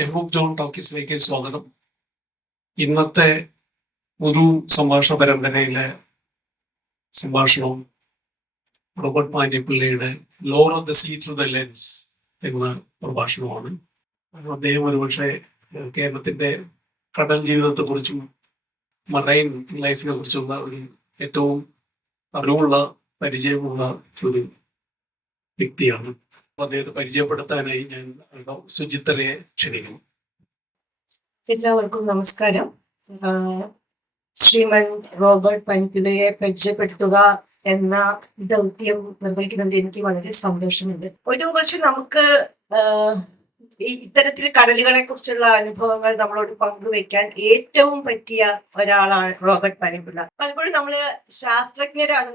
Mehboob John ടോക്കീസിലേക്ക് സ്വാഗതം. ഇന്നത്തെ ഒരു സംഭാഷണ പരമ്പരയിലെ സംഭാഷണവും റോബർട്ട് പാഞ്ഞിപ്പിള്ളിയുടെ lore of the sea through the lens എന്ന പ്രഭാഷണമാണ്. അദ്ദേഹം ഒരുപക്ഷെ കേരളത്തിന്റെ കടൽ ജീവിതത്തെക്കുറിച്ചും മറൈൻ ലൈഫിനെ കുറിച്ചുള്ള ഒരു ഏറ്റവും അറിവുള്ള പരിചയമുള്ള ഒരു വ്യക്തിയാണ്. അദ്ദേഹത്തെ പരിചയപ്പെടുത്താനായി ഞാൻ സുജിത്രയെ ക്ഷണിക്കുന്നു. എല്ലാവർക്കും നമസ്കാരം. ശ്രീമൻ റോബർട്ട് പാഞ്ഞിപ്പിള്ളയെ പരിചയപ്പെടുത്തുക എന്ന ദൗത്യം നിർവഹിക്കുന്നതിൽ എനിക്ക് വളരെ സന്തോഷമുണ്ട്. ഒരു പക്ഷെ നമുക്ക് ഇത്തരത്തിൽ കടലുകളെ കുറിച്ചുള്ള അനുഭവങ്ങൾ നമ്മളോട് പങ്കുവെക്കാൻ ഏറ്റവും പറ്റിയ ഒരാളാണ് റോബർട്ട് പാഞ്ഞിപ്പിള്ള. പലപ്പോഴും നമ്മള് ശാസ്ത്രജ്ഞരാണ്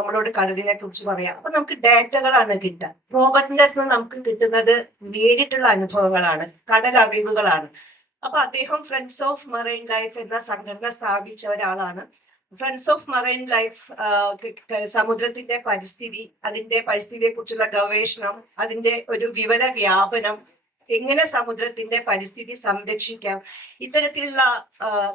നമ്മളോട് കടലിനെ കുറിച്ച് പറയാം. അപ്പൊ നമുക്ക് ഡാറ്റകളാണ് കിട്ടുക. റോബർട്ടിന്റെ അടുത്ത് നമുക്ക് കിട്ടുന്നത് നേരിട്ടുള്ള അനുഭവങ്ങളാണ്, കടൽ അറിവുകളാണ്. അപ്പൊ അദ്ദേഹം ഫ്രണ്ട്സ് ഓഫ് മറൈൻ ലൈഫ് എന്ന സംഘടന സ്ഥാപിച്ച ഒരാളാണ്. ഫ്രണ്ട്സ് ഓഫ് മറൈൻ ലൈഫ് സമുദ്രത്തിന്റെ പരിസ്ഥിതി, അതിന്റെ പരിസ്ഥിതിയെ കുറിച്ചുള്ള ഗവേഷണം, അതിന്റെ ഒരു വിവര വ്യാപനം, എങ്ങനെ സമുദ്രത്തിന്റെ പരിസ്ഥിതി സംരക്ഷിക്കാം, ഇത്തരത്തിലുള്ള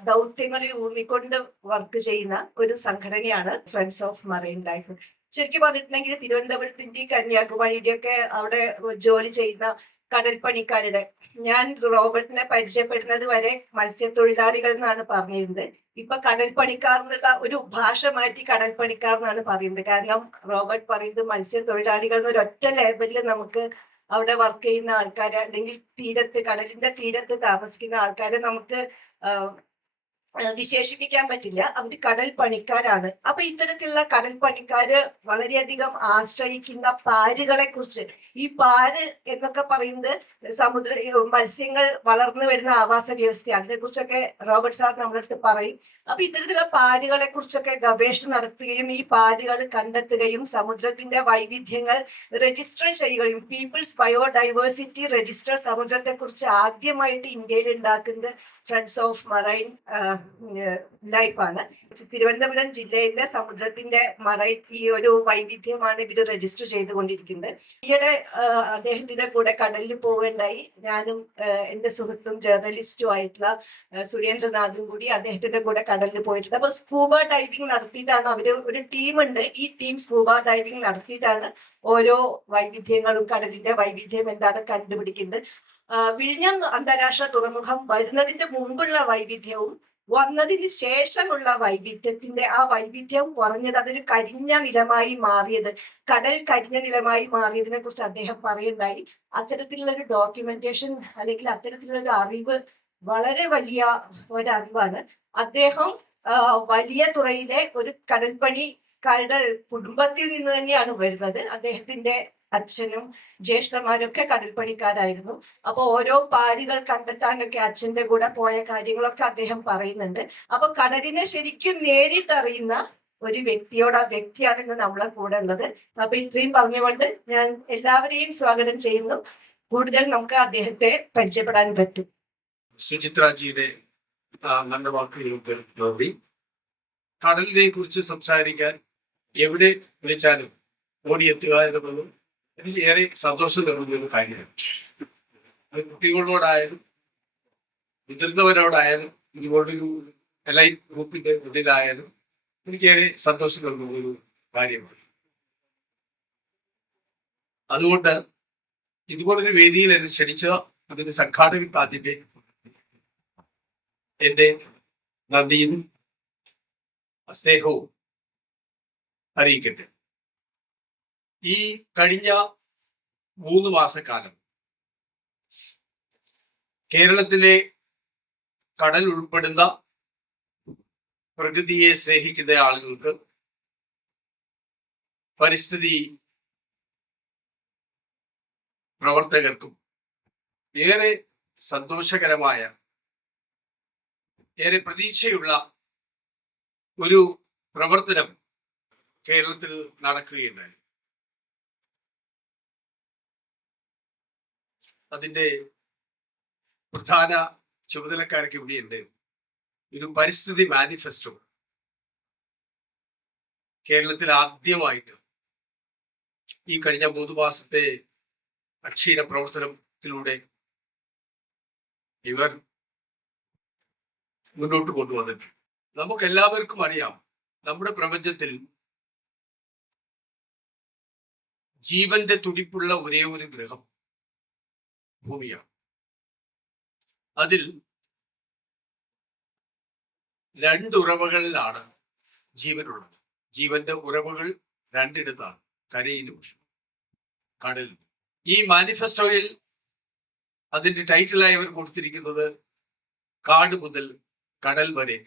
ദൗത്യങ്ങളിൽ ഊന്നിക്കൊണ്ട് വർക്ക് ചെയ്യുന്ന ഒരു സംഘടനയാണ് ഫ്രണ്ട്സ് ഓഫ് മറൈൻ ലൈഫ്. ശരിക്കും പറഞ്ഞിട്ടുണ്ടെങ്കിൽ തിരുവനന്തപുരത്തിന്റെ കന്യാകുമാരിയുടെ ഒക്കെ അവിടെ ജോലി ചെയ്യുന്ന കടൽപ്പണിക്കാരുടെ, ഞാൻ റോബർട്ടിനെ പരിചയപ്പെടുന്നത് വരെ മത്സ്യത്തൊഴിലാളികൾ എന്നാണ് പറഞ്ഞിരുന്നത്. ഇപ്പൊ കടൽപ്പണിക്കാർ എന്നുള്ള ഒരു ഭാഷ മാറ്റി കടൽപ്പണിക്കാർ എന്നാണ് പറയുന്നത്. കാരണം റോബർട്ട് പറയുന്നത് മത്സ്യത്തൊഴിലാളികൾ എന്നൊരു ഒറ്റ ലേബലിൽ നമുക്ക് അവിടെ വർക്ക് ചെയ്യുന്ന ആൾക്കാരെ, അല്ലെങ്കിൽ കടലിന്റെ തീരത്ത് താമസിക്കുന്ന ആൾക്കാരെ നമുക്ക് വിശേഷിപ്പിക്കാൻ പറ്റില്ല. അവർ കടൽ പണിക്കാരാണ്. അപ്പൊ ഇത്തരത്തിലുള്ള കടൽ പണിക്കാര് വളരെയധികം ആശ്രയിക്കുന്ന പാരുകളെ കുറിച്ച്, ഈ പാര് എന്നൊക്കെ പറയുന്നത് മത്സ്യങ്ങൾ വളർന്നു വരുന്ന ആവാസ വ്യവസ്ഥ, അതിനെ കുറിച്ചൊക്കെ റോബർട്ട് സാർ നമ്മുടെ അടുത്ത് പറയും. അപ്പൊ ഇത്തരത്തിലുള്ള പാരുകളെ കുറിച്ചൊക്കെ ഗവേഷണം നടത്തുകയും ഈ പാരുകൾ കണ്ടെത്തുകയും സമുദ്രത്തിന്റെ വൈവിധ്യങ്ങൾ രജിസ്റ്റർ ചെയ്യുകയും, പീപ്പിൾസ് ബയോഡൈവേഴ്സിറ്റി രജിസ്റ്റർ സമുദ്രത്തെ കുറിച്ച് ആദ്യമായിട്ട് ഇന്ത്യയിൽ ഉണ്ടാക്കുന്നത് ഫ്രണ്ട്സ് ഓഫ് മറൈൻ ലൈഫാണ്. തിരുവനന്തപുരം ജില്ലയിലെ സമുദ്രത്തിന്റെ മറൈൻ ഈ ഒരു വൈവിധ്യമാണ് ഇവർ രജിസ്റ്റർ ചെയ്തുകൊണ്ടിരിക്കുന്നത്. ഈയിടെ അദ്ദേഹത്തിന്റെ കൂടെ കടലിൽ പോവുകയുണ്ടായി. ഞാനും എന്റെ സുഹൃത്തും ജേർണലിസ്റ്റും ആയിട്ടുള്ള സുരേന്ദ്രനാഥും കൂടി അദ്ദേഹത്തിന്റെ കൂടെ കടലിൽ പോയിട്ടുണ്ട്. അപ്പൊ സ്കൂബ ഡൈവിംഗ് നടത്തിയിട്ടാണ് അവര്, ഒരു ടീമുണ്ട്, ഈ ടീം സ്കൂബ ഡൈവിംഗ് നടത്തിയിട്ടാണ് ഓരോ വൈവിധ്യങ്ങളും, കടലിന്റെ വൈവിധ്യം എന്താണ് കണ്ടുപിടിക്കുന്നത്. വിഴിഞ്ഞം അന്താരാഷ്ട്ര തുറമുഖം വരുന്നതിന്റെ മുമ്പുള്ള വൈവിധ്യവും വന്നതിന് ശേഷമുള്ള വൈവിധ്യത്തിന്റെ ആ വൈവിധ്യം കുറഞ്ഞത്, അതൊരു കരിഞ്ഞ നിലമായി മാറിയത്, കടൽ കരിഞ്ഞ നിലമായി മാറിയതിനെ കുറിച്ച് അദ്ദേഹം പറയുണ്ടായി. അത്തരത്തിലുള്ള ഒരു ഡോക്യുമെന്റേഷൻ അല്ലെങ്കിൽ അത്തരത്തിലുള്ള ഒരു അറിവ് വളരെ വലിയ ഒരറിവാണ്. അദ്ദേഹം വലിയ തുറയിലെ ഒരു കടൽപ്പണിക്കാരുടെ കുടുംബത്തിൽ നിന്ന് തന്നെയാണ് വരുന്നത്. അദ്ദേഹത്തിന്റെ അച്ഛനും ജ്യേഷ്ഠന്മാരൊക്കെ കടൽപ്പണിക്കാരായിരുന്നു. അപ്പൊ ഓരോ പാലുകൾ കണ്ടെത്താനൊക്കെ അച്ഛന്റെ കൂടെ പോയ കാര്യങ്ങളൊക്കെ അദ്ദേഹം പറയുന്നുണ്ട്. അപ്പൊ കടലിനെ ശരിക്കും നേരിട്ടറിയുന്ന ഒരു വ്യക്തിയാണ് ഇന്ന് നമ്മളെ കൂടെ ഉള്ളത്. അപ്പൊ ഇത്രയും പറഞ്ഞുകൊണ്ട് ഞാൻ എല്ലാവരെയും സ്വാഗതം ചെയ്യുന്നു. കൂടുതൽ നമുക്ക് അദ്ദേഹത്തെ പരിചയപ്പെടാൻ പറ്റും. സുചിത്രാജിയുടെ നല്ല വാക്കുകൾക്ക് നന്ദി. കടലിനെ കുറിച്ച് സംസാരിക്കാൻ എവിടെ വിളിച്ചാലും ഓടിയെത്തുക എന്നുള്ളത് എനിക്ക് ഏറെ സന്തോഷം തരുന്ന ഒരു കാര്യമാണ്. കുട്ടികളോടായാലും മുതിർന്നവരോടായാലും ഇതുപോലൊരു എലൈറ്റ് ഗ്രൂപ്പിന്റെ ഉള്ളിലായാലും എനിക്കേറെ സന്തോഷം തരുന്ന ഒരു കാര്യമാണ്. അതുകൊണ്ട് ഇതുപോലൊരു വേദിയിൽ എന്നെ ക്ഷണിച്ച അതിന്റെ സംഘാടകർക്ക് ആദ്യമേ എന്റെ നന്ദിയും സ്നേഹവും അറിയിക്കട്ടെ. ഈ കഴിഞ്ഞ 3 മാസക്കാലം കേരളത്തിലെ കടൽ ഉൾപ്പെടുന്ന പ്രകൃതിയെ സ്നേഹിക്കുന്ന ആളുകൾക്ക്, പരിസ്ഥിതി പ്രവർത്തകർക്കും ഏറെ സന്തോഷകരമായ, ഏറെ പ്രതീക്ഷയുള്ള ഒരു പ്രവർത്തനം കേരളത്തിൽ നടക്കുകയുണ്ടായി. അതിന്റെ പ്രധാന ചുമതലക്കാരൊക്കെ ഇവിടെയുണ്ട്. ഒരു പരിസ്ഥിതി മാനിഫെസ്റ്റോ കേരളത്തിൽ ആദ്യമായിട്ട് ഈ കഴിഞ്ഞ 3 മാസത്തെ അക്ഷീണ പ്രവർത്തനത്തിലൂടെ ഇവർ മുന്നോട്ട് കൊണ്ടുവന്നിട്ടുണ്ട്. നമുക്ക് എല്ലാവർക്കും അറിയാം, നമ്മുടെ പ്രപഞ്ചത്തിൽ ജീവന്റെ തുടിപ്പുള്ള ഒരേ ഒരു ഗ്രഹം ഭൂമിയാണ്. അതിൽ രണ്ടുറവകളിലാണ് ജീവനുള്ളത്. ജീവന്റെ ഉറവകൾ രണ്ടിടത്താണ്, കരയിലും കടലിലും. ഈ മാനിഫെസ്റ്റോയിൽ അതിന്റെ ടൈറ്റിലായി അവർ കൊടുത്തിരിക്കുന്നത് കാട് മുതൽ കടൽ വരെ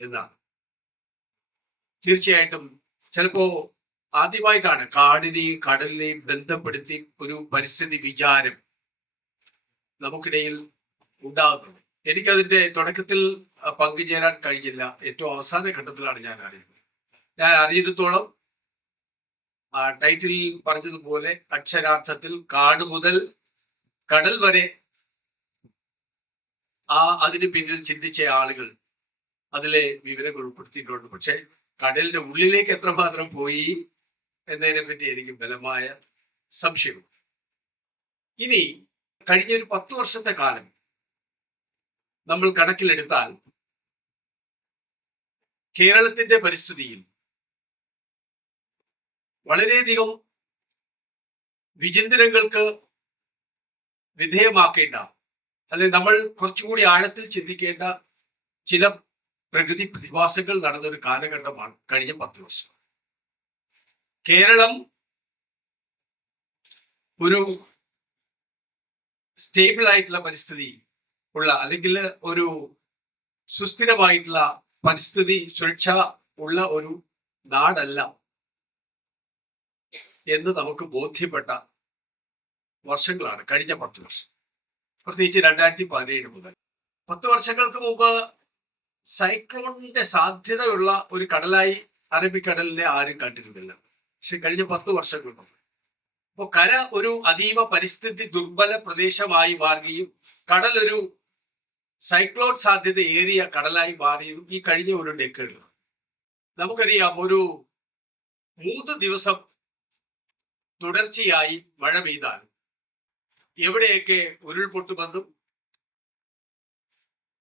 എന്നാണ്. തീർച്ചയായിട്ടും ചിലപ്പോ ആദ്യമായിട്ടാണ് കാടിനെയും കടലിനെയും ബന്ധപ്പെടുത്തി ഒരു പരിസ്ഥിതി വിചാരം നമുക്കിടയിൽ ഉണ്ടാകുന്നത്. എനിക്കതിന്റെ തുടക്കത്തിൽ പങ്കുചേരാൻ കഴിഞ്ഞില്ല. ഏറ്റവും അവസാന ഘട്ടത്തിലാണ് ഞാൻ അറിയുന്നത്. ഞാൻ അറിയിടത്തോളം ടൈറ്റിൽ പറഞ്ഞതുപോലെ അക്ഷരാർത്ഥത്തിൽ കാട് മുതൽ കടൽ വരെ അതിന് പിന്നിൽ ചിന്തിച്ച ആളുകൾ അതിലെ വിവരങ്ങൾ ഉൾപ്പെടുത്തിയിട്ടുണ്ട്. പക്ഷെ കടലിന്റെ ഉള്ളിലേക്ക് എത്രമാത്രം പോയി എന്നതിനെ പറ്റി എനിക്ക് ബലമായ സംശയം. ഇനി കഴിഞ്ഞൊരു 10 വർഷത്തെ കാലം നമ്മൾ കണക്കിലെടുത്താൽ കേരളത്തിന്റെ പരിസ്ഥിതിയിൽ വളരെയധികം വിചിന്തനങ്ങൾക്ക് വിധേയമാക്കേണ്ട, അല്ലെങ്കിൽ നമ്മൾ കുറച്ചുകൂടി ആഴത്തിൽ ചിന്തിക്കേണ്ട ചില പ്രകൃതി പ്രതിഭാസങ്ങൾ നടന്നൊരു കാലഘട്ടമാണ് കഴിഞ്ഞ 10 വർഷം. കേരളം ഒരു സ്റ്റേബിൾ ആയിട്ടുള്ള പരിസ്ഥിതി ഉള്ള, അല്ലെങ്കിൽ ഒരു സുസ്ഥിരമായിട്ടുള്ള പരിസ്ഥിതി സുരക്ഷ ഉള്ള ഒരു നാടല്ല എന്ന് നമുക്ക് ബോധ്യപ്പെട്ട വർഷങ്ങളാണ് കഴിഞ്ഞ 10 വർഷം. പ്രത്യേകിച്ച് 2017 മുതൽ. 10 വർഷങ്ങൾക്ക് മുമ്പ് സൈക്ലോണിന്റെ സാധ്യതയുള്ള ഒരു കടലായി അറബിക്കടലിനെ ആരും കണ്ടിരുന്നില്ല. പക്ഷെ കഴിഞ്ഞ 10 വർഷം കൊണ്ട് ഇപ്പോൾ കര ഒരു അതീവ പരിസ്ഥിതി ദുർബല പ്രദേശമായി മാറുകയും കടൽ ഒരു സൈക്ലോൺ സാധ്യത ഏറിയ കടലായി മാറിയതും ഈ കഴിഞ്ഞ ഒരു ഡെക്കേഡിൽ. നമുക്കറിയാം, ഒരു 3 ദിവസം തുടർച്ചയായി മഴ പെയ്താൽ എവിടെയൊക്കെ ഉരുൾപൊട്ടുമെന്നും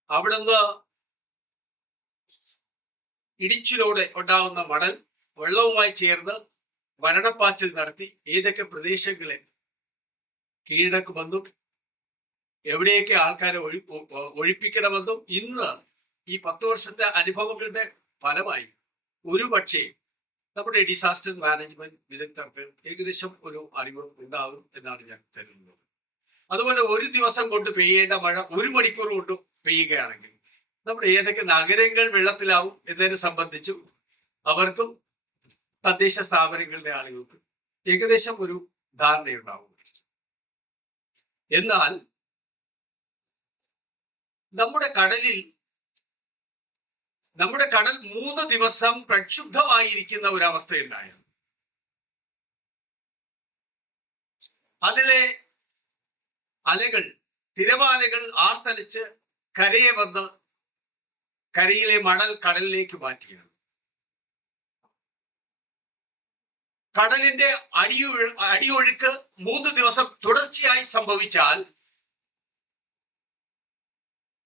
അവിടുന്ന് ഇടിച്ചിലൂടെ ഉണ്ടാകുന്ന മണൽ വെള്ളവുമായി ചേർന്ന് മരണപ്പാച്ചിൽ നടത്തി ഏതൊക്കെ പ്രദേശങ്ങളെ കീഴടക്കുമെന്നും എവിടെയൊക്കെ ആൾക്കാരെ ഒഴിപ്പിക്കണമെന്നും ഇന്ന് ഈ 10 വർഷത്തെ അനുഭവങ്ങളുടെ ഫലമായി ഒരുപക്ഷെ നമ്മുടെ ഡിസാസ്റ്റർ മാനേജ്മെന്റ് വിദഗ്ധർക്ക് ഏകദേശം ഒരു അറിവ് ഉണ്ടാകും എന്നാണ് ഞാൻ കരുതുന്നത്. അതുപോലെ ഒരു ദിവസം കൊണ്ട് പെയ്യേണ്ട മഴ 1 മണിക്കൂർ കൊണ്ട് പെയ്യുകയാണെങ്കിൽ നമ്മുടെ ഏതൊക്കെ നഗരങ്ങൾ വെള്ളത്തിലാവും എന്നതിനെ സംബന്ധിച്ചും അവർക്കും തദ്ദേശ സ്ഥാപനങ്ങളുടെ ആളുകൾക്ക് ഏകദേശം ഒരു ധാരണയുണ്ടാവും. എന്നാൽ നമ്മുടെ കടൽ 3 ദിവസം പ്രക്ഷുബ്ധമായിരിക്കുന്ന ഒരവസ്ഥയുണ്ടായിരുന്നു. അതിലെ അലകൾ, തിരമാലകൾ ആർത്തലിച്ച് കരയെ വന്ന് കരയിലെ മണൽ കടലിലേക്ക് മാറ്റിയാണ്. കടലിന്റെ അടിയൊഴുക്ക് 3 ദിവസം തുടർച്ചയായി സംഭവിച്ചാൽ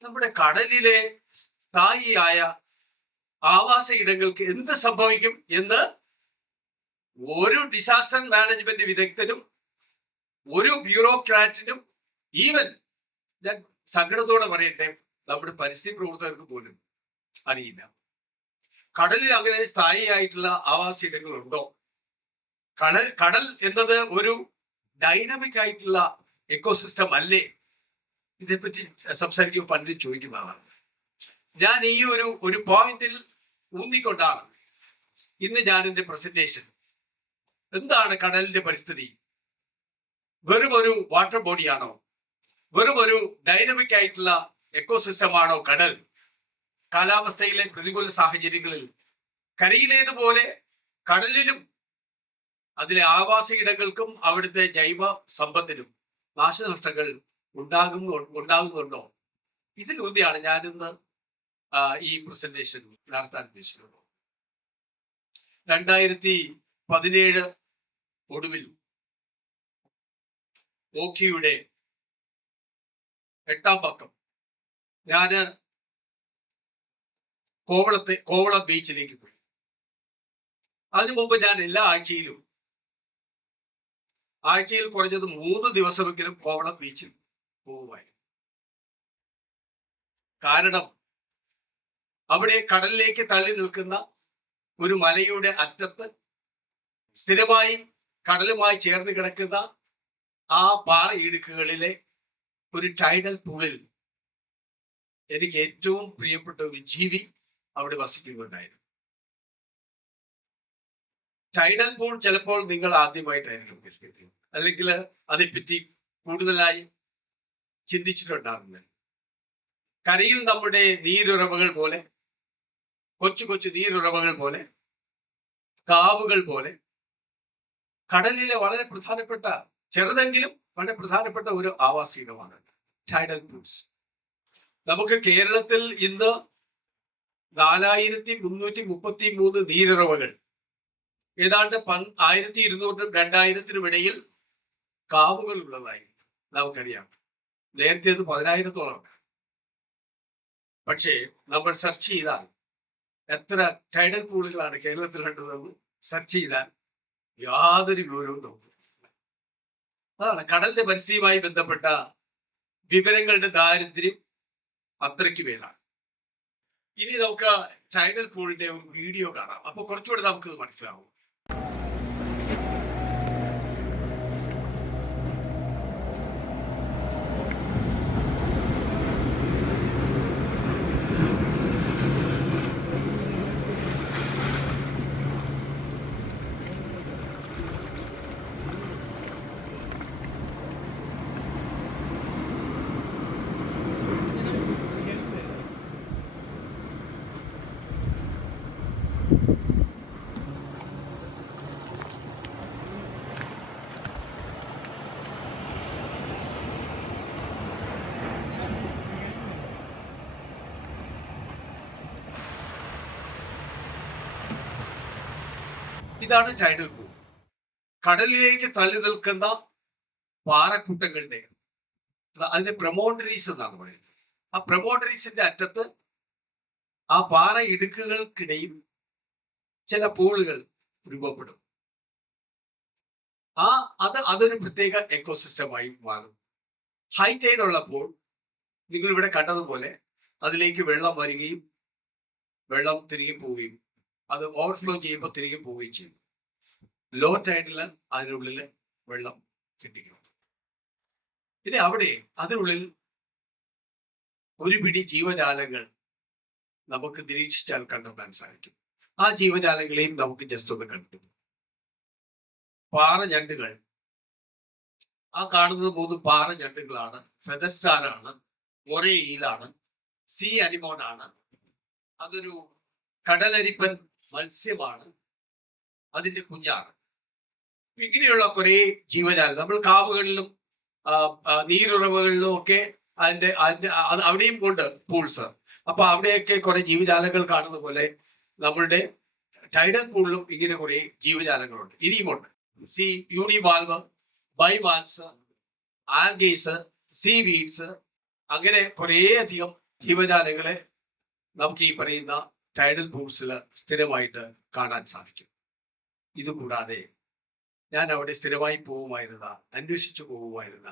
നമ്മുടെ കടലിലെ സ്ഥായിയായ ആവാസ ഇടങ്ങൾക്ക് എന്ത് സംഭവിക്കും എന്ന് ഒരു ഡിസാസ്റ്റർ മാനേജ്മെന്റ് വിദഗ്ധനും ഒരു ബ്യൂറോക്രാറ്റിനും, ഈവൻ ഞാൻ സങ്കടത്തോടെ പറയട്ടെ, നമ്മുടെ പരിസ്ഥിതി പ്രവർത്തകർക്ക് പോലും അറിയില്ല. കടലിൽ അങ്ങനെ സ്ഥായിയായിട്ടുള്ള ആവാസ ഇടങ്ങളുണ്ടോ? കടൽ എന്നത് ഒരു ഡൈനാമിക് ആയിട്ടുള്ള എക്കോസിസ്റ്റം അല്ലേ? ഇതേപ്പറ്റി സംസാരിക്കുമ്പോൾ പലരും ചോദിക്കുന്നതാണ്. ഞാൻ ഈ ഒരു പോയിന്റിൽ ഊന്നിക്കൊണ്ടാണ് ഇന്ന് ഞാൻ എന്റെ പ്രസന്റേഷൻ. എന്താണ് കടലിന്റെ പരിസ്ഥിതി? വെറും ഒരു വാട്ടർ ബോഡിയാണോ? വെറും ഒരു ഡൈനാമിക് ആയിട്ടുള്ള എക്കോസിസ്റ്റം ആണോ കടൽ? കാലാവസ്ഥയിലെ പ്രതികൂല സാഹചര്യങ്ങളിൽ കരയിലേതുപോലെ കടലിലും അതിലെ ആവാസ ഇടങ്ങൾക്കും അവിടുത്തെ ജൈവ സമ്പത്തിനും നാശനഷ്ടങ്ങൾ ഉണ്ടാകുന്നുണ്ടോ? ഇതിലൂന്നിയാണ് ഞാനിന്ന് ഈ പ്രസന്റേഷൻ നടത്താൻ ഉദ്ദേശിക്കുന്നത്. 2017 ഒടുവിൽ ഓഖിയുടെ 8ാം പക്കം ഞാന് കോവളം ബീച്ചിലേക്ക് പോയി. അതിനു മുമ്പ് ഞാൻ എല്ലാ ആഴ്ചയിൽ കുറഞ്ഞത് 3 ദിവസമെങ്കിലും കോവളം ബീച്ചിൽ പോകുമായിരുന്നു. കാരണം അവിടെ കടലിലേക്ക് തള്ളി നിൽക്കുന്ന ഒരു മലയുടെ അറ്റത്ത് സ്ഥിരമായി കടലുമായി ചേർന്ന് കിടക്കുന്ന ആ പാറയിടുക്കുകളിലെ ഒരു ടൈഡൽ പൂളിൽ എനിക്ക് ഏറ്റവും പ്രിയപ്പെട്ട ഒരു ജീവി അവിടെ വസിക്കുന്നുണ്ടായിരുന്നു. ടൈഡൽ പൂൾ ചിലപ്പോൾ നിങ്ങൾ ആദ്യമായിട്ടായിരിക്കും കേൾക്കുന്നത്, അല്ലെങ്കിൽ അതേപ്പറ്റി കൂടുതലായി ചിന്തിച്ചിട്ടുണ്ടാകുന്നത്. കരയിൽ നമ്മുടെ നീരുറവകൾ പോലെ, കൊച്ചു കൊച്ചു നീരുറവകൾ പോലെ, കാവുകൾ പോലെ, കടലിലെ വളരെ പ്രധാനപ്പെട്ട, ചെറുതെങ്കിലും വളരെ പ്രധാനപ്പെട്ട ഒരു ആവാസയിടമാണ് ടൈഡൽ പൂൾസ്. നമുക്ക് കേരളത്തിൽ ഇന്ന് 4333 നീരുറവകൾ, ഏതാണ്ട് 1200-നും 2000-നും ഇടയിൽ കാവുകൾ ഉള്ളതായി നമുക്കറിയാം. നേരത്തെ അത് 10,000-ഓളം. പക്ഷേ നമ്മൾ സെർച്ച് ചെയ്താൽ എത്ര ടൈഡൽ പൂളുകളാണ് കേരളത്തിലുണ്ടെന്ന് സെർച്ച് ചെയ്താൽ യാതൊരു വിവരവും നോക്കും. അതാണ് കടലിന്റെ പരിസ്ഥിതിയുമായി ബന്ധപ്പെട്ട വിവരങ്ങളുടെ ദാരിദ്ര്യം അത്രയ്ക്ക് പേരാണ്. ഇനി നമുക്ക് ടൈഡൽ പൂളിന്റെ ഒരു വീഡിയോ കാണാം. അപ്പൊ കുറച്ചുകൂടെ നമുക്ക് മനസ്സിലാവും. ഇതാണ് ടൈഡൽ പൂൾ. കടലിലേക്ക് തള്ളി നിൽക്കുന്ന പാറക്കൂട്ടങ്ങളുടെ, അതിന്റെ പ്രൊമോണ്ടറീസ് എന്നാണ് പറയുന്നത്. ആ പ്രൊമോണ്ടറീസിന്റെ അറ്റത്ത് ആ പാറ ഇടുക്കുകൾക്കിടയിൽ ചില പൂളുകൾ രൂപപ്പെടും. അതൊരു പ്രത്യേക എക്കോസിസ്റ്റമായി മാറും. ഹൈ ടൈഡ് ഉള്ളപ്പോൾ നിങ്ങൾ ഇവിടെ കണ്ടതുപോലെ അതിലേക്ക് വെള്ളം വരികയും വെള്ളം തിരികെ പോവുകയും, അത് ഓവർഫ്ലോ ചെയ്യുമ്പോൾ തിരികെ പോവുകയും ചെയ്യും. ലോ ടൈഡില് അതിനുള്ളിൽ വെള്ളം കെട്ടിക്കണം. ഇനി അവിടെ അതിനുള്ളിൽ ഒരു പിടി ജീവജാലങ്ങൾ നമുക്ക് നിരീക്ഷിച്ചാൽ കണ്ടെത്താൻ സാധിക്കും. ആ ജീവജാലങ്ങളെയും നമുക്ക് ജസ്റ്റ് ഒന്ന് കണ്ടു. പാറഞണ്ടുകൾ, ആ കാണുന്നത് 3 പാറഞണ്ടുകളാണ്. ഫെദസ്റ്റാർ ആണ്, മൊറേ ഈലാണ്, സീ അനിമോൺ ആണ്. അതൊരു കടലരിപ്പൻ മത്സ്യമാണ്, അതിന്റെ കുഞ്ഞാണ്. ഇങ്ങനെയുള്ള കുറെ ജീവജാലം നമ്മൾ കാവുകളിലും നീരുറവകളിലും ഒക്കെ അവിടെയും കൊണ്ട് പൂൾസ്. അപ്പൊ അവിടെയൊക്കെ കുറെ ജീവജാലങ്ങൾ കാണുന്ന പോലെ നമ്മളുടെ ടൈഡൽ പൂളിലും ഇങ്ങനെ കുറെ ജീവജാലങ്ങളുണ്ട്. ഇനിയുമുണ്ട്. യൂണിവാൽവ്, ബൈവാൽസ്, ആൽഗേസ്, സീ വീഡ്സ്, അങ്ങനെ കുറേ അധികം ജീവജാലങ്ങളെ നമുക്ക് ഈ പറയുന്ന ടൈഡൽ പൂൾസിൽ സ്ഥിരമായിട്ട് കാണാൻ സാധിക്കും. ഇതുകൂടാതെ ഞാൻ അവിടെ സ്ഥിരമായി അന്വേഷിച്ചു പോകുമായിരുന്ന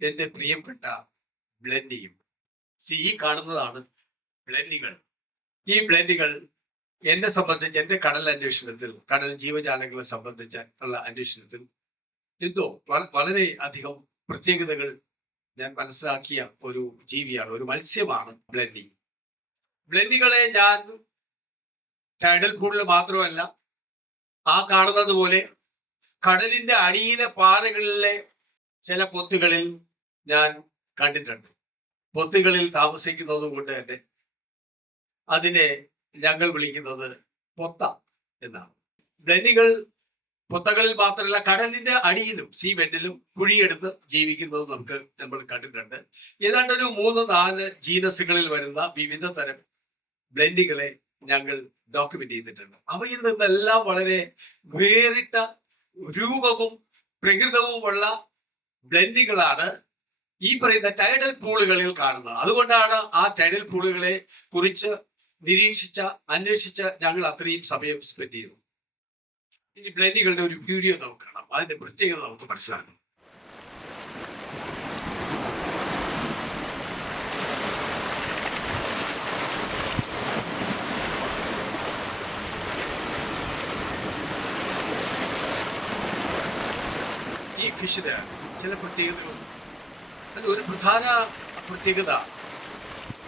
എൻ്റെ പ്രിയപ്പെട്ട ബ്ലെൻഡിയും. ഈ കാണുന്നതാണ് ബ്ലെൻഡികൾ. ഈ ബ്ലെൻഡികൾ എന്നെ സംബന്ധിച്ച്, എൻ്റെ കടൽ ജീവജാലങ്ങളെ സംബന്ധിച്ച് ഉള്ള അന്വേഷണത്തിൽ എന്തോ വളരെ അധികം പ്രത്യേകതകൾ ഞാൻ മനസ്സിലാക്കിയ ഒരു ജീവിയാണ്, ഒരു മത്സ്യമാണ് ബ്ലെൻഡി. ബ്ലെൻഡികളെ ഞാൻ ടൈഡൽ പൂളിൽ മാത്രമല്ല, ആ കാണുന്നത് പോലെ കടലിന്റെ അടിയിലെ പാറകളിലെ ചില പൊത്തുകളിൽ ഞാൻ കണ്ടിട്ടുണ്ട്. പൊത്തുകളിൽ താമസിക്കുന്നത് കൊണ്ട് തന്നെ അതിനെ ഞങ്ങൾ വിളിക്കുന്നത് പൊത്ത എന്നാണ്. ബ്ലെൻഡികൾ പൊത്തകളിൽ മാത്രമല്ല, കടലിന്റെ അടിയിലും സീ ബെഡിലും കുഴിയെടുത്ത് ജീവിക്കുന്നത് നമ്മൾ കണ്ടിട്ടുണ്ട്. ഏതാണ്ട് ഒരു 3-4 ജീനസുകളിൽ വരുന്ന വിവിധ തരം ബ്ലെൻഡികളെ ഞങ്ങൾ ഡോക്യുമെന്റ് ചെയ്തിട്ടുണ്ട്. അവയിൽ നിന്നെല്ലാം വളരെ വേറിട്ട രൂപവും പ്രകൃതവുമുള്ള ബ്ലെൻഡികളാണ് ഈ പറയുന്ന ടൈഡൽ പൂളുകളിൽ കാണുന്നത്. അതുകൊണ്ടാണ് ആ ടൈഡൽ പൂളുകളെ കുറിച്ച് അന്വേഷിച്ച് ഞങ്ങൾ അത്രയും സമയം സ്പെൻഡ് ചെയ്തു. ഇനി ബ്ലെൻഡികളുടെ ഒരു വീഡിയോ നമുക്ക് കാണാം, അതിന്റെ പ്രത്യേകത നമുക്ക് മനസ്സിലാക്കണം. ഈ ഫിഷിന് ചില പ്രത്യേകതകളുണ്ട്. അതിൽ ഒരു പ്രധാന പ്രത്യേകത,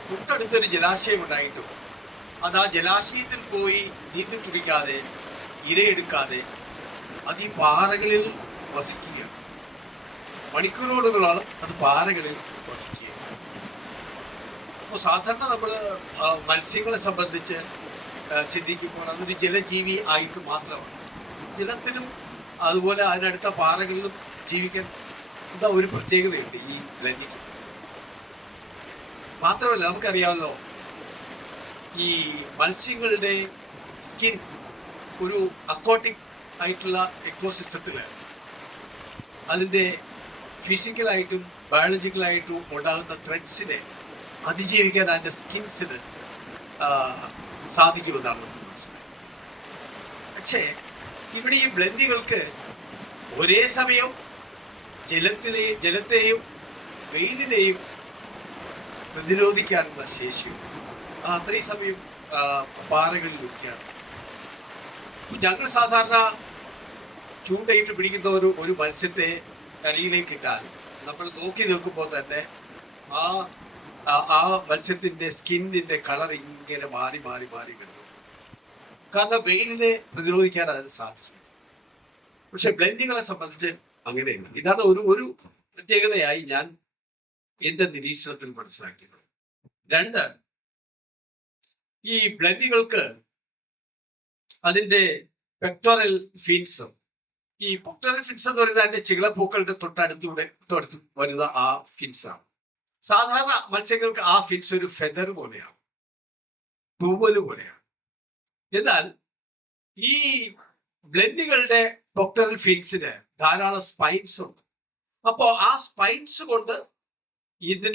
തൊട്ടടുത്തൊരു ജലാശയം ഉണ്ടായിട്ടും അത് ആ ജലാശയത്തിൽ പോയി നീന്തി തുടിക്കാതെ, ഇരയെടുക്കാതെ അത് ഈ പാറകളിൽ വസിക്കുകയാണ്. മണിക്കൂറുകളോളം അത് പാറകളിൽ വസിക്കുകയാണ്. അപ്പോൾ സാധാരണ നമ്മൾ മത്സ്യങ്ങളെ സംബന്ധിച്ച് ചിന്തിക്കുമ്പോൾ അതൊരു ജലജീവി ആയിട്ട് മാത്രമാണ്. ജലത്തിനും അതുപോലെ അതിനടുത്ത പാറകളിലും ജീവിക്കാൻ ഒരു പ്രത്യേകതയുണ്ട് ഈ ബ്ലെൻഡിക്ക്. മാത്രമല്ല, നമുക്കറിയാമല്ലോ, ഈ മത്സ്യങ്ങളുടെ സ്കിൻ ഒരു അക്വാട്ടിക് ആയിട്ടുള്ള എക്കോസിസ്റ്റത്തിൽ അതിൻ്റെ ഫിസിക്കലായിട്ടും ബയോളജിക്കലായിട്ടും ഉണ്ടാകുന്ന ത്രെഡ്സിനെ അതിജീവിക്കാൻ അതിൻ്റെ സ്കിൻസിന് സാധിക്കുമെന്നാണ് നമ്മൾ മനസ്സിലാക്കുന്നത്. പക്ഷേ ഇവിടെ ഈ ബ്ലെൻഡികൾക്ക് ഒരേ സമയം ജലത്തെയും വെയിലിനെയും പ്രതിരോധിക്കാനുള്ള ശേഷിയുണ്ട്. അത്രയും സമയം പാറകളിൽ ഇരിക്കാറുണ്ട്. ഞങ്ങൾ സാധാരണ ചൂണ്ടയിട്ട് പിടിക്കുന്ന ഒരു മത്സ്യത്തെ കരയിലേക്ക് ഇട്ടാൽ നമ്മൾ നോക്കി നിൽക്കുമ്പോൾ തന്നെ ആ മത്സ്യത്തിന്റെ സ്കിന്നിന്റെ കളർ ഇങ്ങനെ മാറി വരുന്നു. കാരണം വെയിലിനെ പ്രതിരോധിക്കാൻ അതിന് സാധിക്കും. പക്ഷെ ബ്ലെൻഡികളെ സംബന്ധിച്ച് അങ്ങനെയല്ല. ഇതാണ് ഒരു പ്രത്യേകതയായി ഞാൻ എന്റെ നിരീക്ഷണത്തിൽ മനസ്സിലാക്കിയത്. രണ്ട്, ഈ ബ്ലെൻഡികൾക്ക് അതിന്റെ പെക്ടോറൽ ഫിൻസ്, ഈ പെക്ടോറൽ ഫിൻസ് എന്ന് പറയുന്നത് അതിന്റെ ചികളപ്പൂക്കളുടെ തൊട്ടടുത്ത് വരുന്ന ആ ഫിൻസാണ്. സാധാരണ മത്സ്യങ്ങൾക്ക് ആ ഫിൻസ് ഒരു ഫെദർ പോലെയാണ്, തൂവല് പോലെയാണ്. എന്നാൽ ഈ ബ്ലെൻഡികളുടെ പെക്ടോറൽ ഫിൻസിന് ധാരാളം സ്പൈൻസ് ഉണ്ട്. അപ്പോൾ ആ സ്പൈൻസ് കൊണ്ട് ഇത്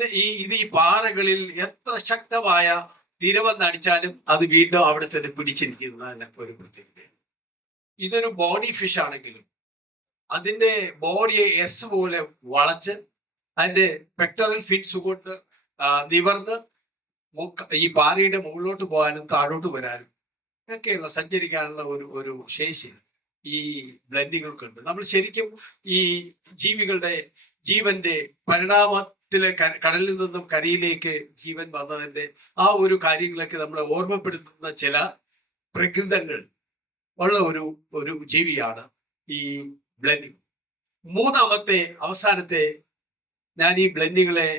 ഈ പാറകളിൽ എത്ര ശക്തമായ തിരവന്നടിച്ചാലും അത് വീണ്ടും അവിടെ തന്നെ പിടിച്ചിരിക്കുന്നതിന് ഒരു പ്രത്യേകത. ഇതൊരു ബോഡി ഫിഷ് ആണെങ്കിലും അതിന്റെ ബോഡിയെ എസ് പോലെ വളച്ച് അതിന്റെ പെക്ടറൽ ഫിൻസ് കൊണ്ട് നിവർന്ന് ഈ പാറയുടെ മുകളിലോട്ട് പോകാനും താഴോട്ട് വരാനും ഒക്കെയുള്ള സഞ്ചരിക്കാനുള്ള ഒരു ശേഷി ഈ ബ്ലെൻഡിങ്ങൾക്കുണ്ട്. നമ്മൾ ശരിക്കും ഈ ജീവന്റെ പരിണാമത്തിലെ കടലിൽ നിന്നും കരയിലേക്ക് ജീവൻ വന്നതിന്റെ ആ ഒരു കാര്യങ്ങളൊക്കെ നമ്മളെ ഓർമ്മപ്പെടുത്തുന്ന ചില പ്രകൃതങ്ങൾ ഉള്ള ഒരു ജീവിയാണ് ഈ ബ്ലെൻഡിങ്. മൂന്നാമത്തെ അവസാനത്തെ ഞാൻ ഈ ബ്ലെൻഡിങ്ങളെ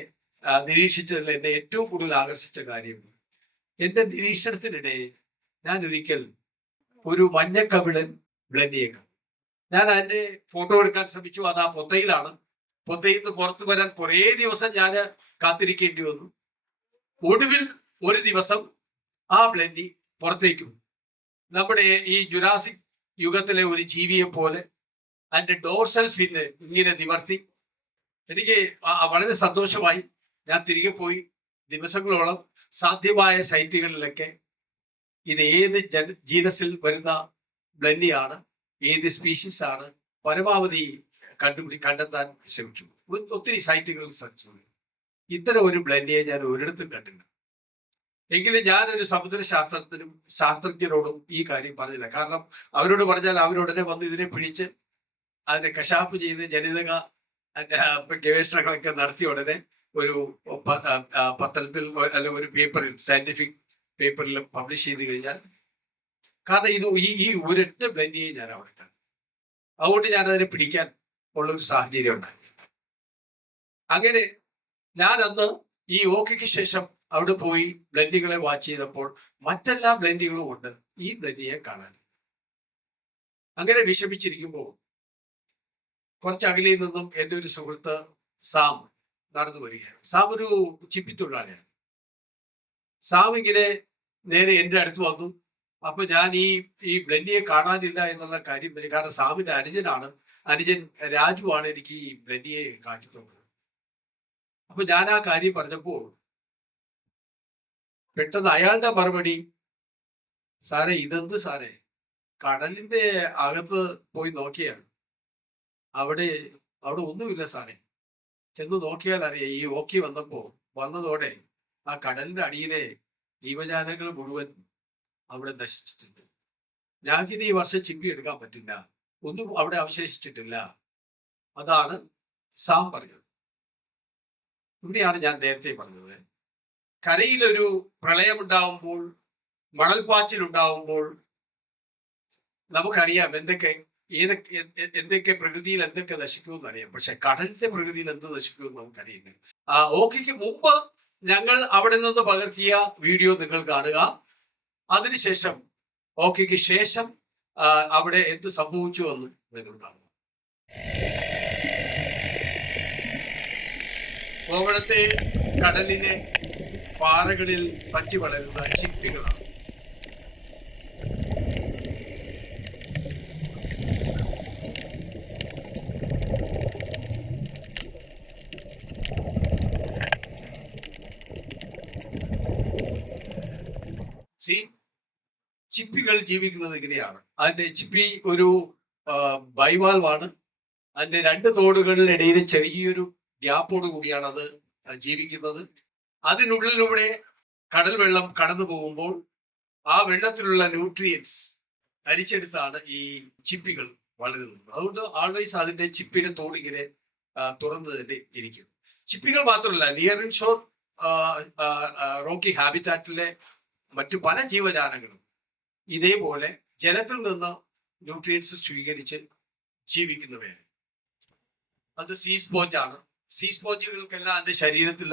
നിരീക്ഷിച്ചതിൽ എന്നെ ഏറ്റവും കൂടുതൽ ആകർഷിച്ച കാര്യം, എന്റെ നിരീക്ഷണത്തിനിടെ ഞാൻ ഒരിക്കൽ ഒരു മഞ്ഞക്കവിളൻ ബ്ലെൻഡിയേക്കാം ഞാൻ അതിന്റെ ഫോട്ടോ എടുക്കാൻ ശ്രമിച്ചു. അത് ആ പൊത്തയിലാണ്. പൊത്തയിൽ നിന്ന് പുറത്തു വരാൻ കുറേ ദിവസം ഞാൻ കാത്തിരിക്കേണ്ടി വന്നു. ഒടുവിൽ ഒരു ദിവസം ആ ബ്ലെൻഡി പുറത്തേക്ക് വന്നു. നമ്മുടെ ഈ ജുറാസിക് യുഗത്തിലെ ഒരു ജീവിയെ പോലെ അതിന്റെ ഡോർസൽ ഫിന്ന് ഇങ്ങനെ നിവർത്തി. എനിക്ക് വളരെ സന്തോഷമായി. ഞാൻ തിരികെ പോയി ദിവസങ്ങളോളം സാധ്യമായ സൈറ്റുകളിലൊക്കെ ഇത് ഏത് ജീനസിൽ വരുന്ന ബ്ലെൻഡിയാണ്, ഏത് സ്പീഷീസ് ആണ്, പരമാവധി കണ്ടെത്താൻ ശ്രമിച്ചു. ഒത്തിരി സൈറ്റുകളിൽ സെർച്ച് ചെയ്തു. ഇത്തരം ഒരു ബ്ലെൻഡിയെ ഞാൻ ഒരിടത്തും കണ്ടില്ല. എങ്കിലും ഞാനൊരു ശാസ്ത്രജ്ഞരോടും ഈ കാര്യം പറഞ്ഞില്ല. കാരണം അവരോട് പറഞ്ഞാൽ അവരുടനെ വന്ന് ഇതിനെ പിടിച്ച് അതിനെ കശാപ്പ് ചെയ്ത് ജനിതക ഗവേഷണങ്ങളൊക്കെ നടത്തിയ ഉടനെ ഒരു പത്രത്തിൽ അല്ല ഒരു പേപ്പറിൽ, സയന്റിഫിക് പേപ്പറിൽ പബ്ലിഷ് ചെയ്ത് കഴിഞ്ഞാൽ, കാരണം ഇത് ഈ ഒരൊറ്റ ബ്ലെൻഡിയെ ഞാൻ അവിടെ കണ്ടു. അതുകൊണ്ട് ഞാൻ അതിനെ പിടിക്കാൻ ഉള്ള ഒരു സാഹചര്യം ഉണ്ടാക്കി. അങ്ങനെ ഞാൻ അന്ന് ഈ ഓക്കയ്ക്ക് ശേഷം അവിടെ പോയി ബ്ലെൻഡികളെ വാച്ച് ചെയ്തപ്പോൾ മറ്റെല്ലാ ബ്ലെൻഡികളും ഉണ്ട്, ഈ ബ്ലെൻഡിയെ കാണാൻ. അങ്ങനെ വിഷമിച്ചിരിക്കുമ്പോൾ കുറച്ച് അകലിൽ നിന്നും എൻ്റെ ഒരു സുഹൃത്ത് സാം നടന്നു വരികയാണ്. സാം ഒരു ചിപ്പിത്തൊഴിലാളിയാണ്. സാം ഇങ്ങനെ നേരെ എൻ്റെ അടുത്ത് വന്നു. അപ്പൊ ഞാൻ ഈ ബ്ലെൻഡിയെ കാണാനില്ല എന്നുള്ള കാര്യം, കാരണം സാമിന്റെ അനുജൻ രാജു ആണ് എനിക്ക് ഈ ബ്ലെൻഡിയെ കാട്ടി തന്നത്. അപ്പൊ ഞാൻ ആ കാര്യം പറഞ്ഞപ്പോൾ പെട്ടെന്ന് അയാളുടെ മറുപടി, സാറേ ഇതെന്ത് സാറേ, കടലിന്റെ അകത്ത് പോയി നോക്കിയാൽ അവിടെ അവിടെ ഒന്നുമില്ല സാറേ. ചെന്ന് നോക്കിയാൽ അറിയാം, ഈ ഓക്കി വന്നതോടെ ആ കടലിന്റെ അടിയിലെ ജീവജാലങ്ങൾ മുഴുവൻ അവിടെ നശിച്ചിട്ടുണ്ട്. ഞങ്ങൾക്ക് ഈ വർഷം ചിപ്പി എടുക്കാൻ പറ്റില്ല, ഒന്നും അവിടെ അവശേഷിച്ചിട്ടില്ല. അതാണ് സാം പറഞ്ഞത്. ഇവിടെയാണ് ഞാൻ നേരത്തെ പറഞ്ഞത്, കരയിലൊരു പ്രളയമുണ്ടാവുമ്പോൾ, മണൽപ്പാച്ചിലുണ്ടാവുമ്പോൾ നമുക്കറിയാം എന്തൊക്കെ പ്രകൃതിയിൽ എന്തൊക്കെ നശിക്കുമെന്ന് അറിയാം. പക്ഷെ കടലിന്റെ പ്രകൃതിയിൽ എന്ത് നശിക്കുമെന്ന് നമുക്കറിയില്ല. ഓക്കിക്ക് മുമ്പ് ഞങ്ങൾ അവിടെ നിന്ന് പകർത്തിയ വീഡിയോ നിങ്ങൾ കാണുക. അതിനുശേഷം ഓക്കിക്ക് ശേഷം അവിടെ എന്ത് സംഭവിച്ചു എന്ന് നിങ്ങൾ കാണുക. കോവളത്തെ കടലിലെ പാറകളിൽ പറ്റി വളരുന്ന ചിപ്പികളാണ്. ചിപ്പികൾ ജീവിക്കുന്നത് എങ്ങനെയാണ്? അതിന്റെ ചിപ്പി ഒരു ബൈവാൽവാണ്. അതിന്റെ രണ്ട് തോടുകളിലിടയിൽ ചെറിയൊരു ഗ്യാപ്പോട് കൂടിയാണ് അത് ജീവിക്കുന്നത്. അതിനുള്ളിലൂടെ കടൽ വെള്ളം കടന്നു പോകുമ്പോൾ ആ വെള്ളത്തിലുള്ള ന്യൂട്രിയൻസ് അരിച്ചെടുത്താണ് ഈ ചിപ്പികൾ വളരുന്നത്. അതുകൊണ്ട് ആൾവേസ് അതിന്റെ ചിപ്പിയുടെ തോടിങ്ങനെ തുറന്നു തന്നെ ഇരിക്കും. ചിപ്പികൾ മാത്രമല്ല, നിയർ ഇൻഷോർ റോക്കി ഹാബിറ്റാറ്റിലെ മറ്റു പല ജീവജാലങ്ങളും ഇതേപോലെ ജലത്തിൽ നിന്ന് ന്യൂട്രിയൻസ് സ്വീകരിച്ച് ജീവിക്കുന്നവയാണ്. അത് സീ സ്പോഞ്ചാണ്. സീ സ്പോഞ്ചുകൾക്കെല്ലാം അതിന്റെ ശരീരത്തിൽ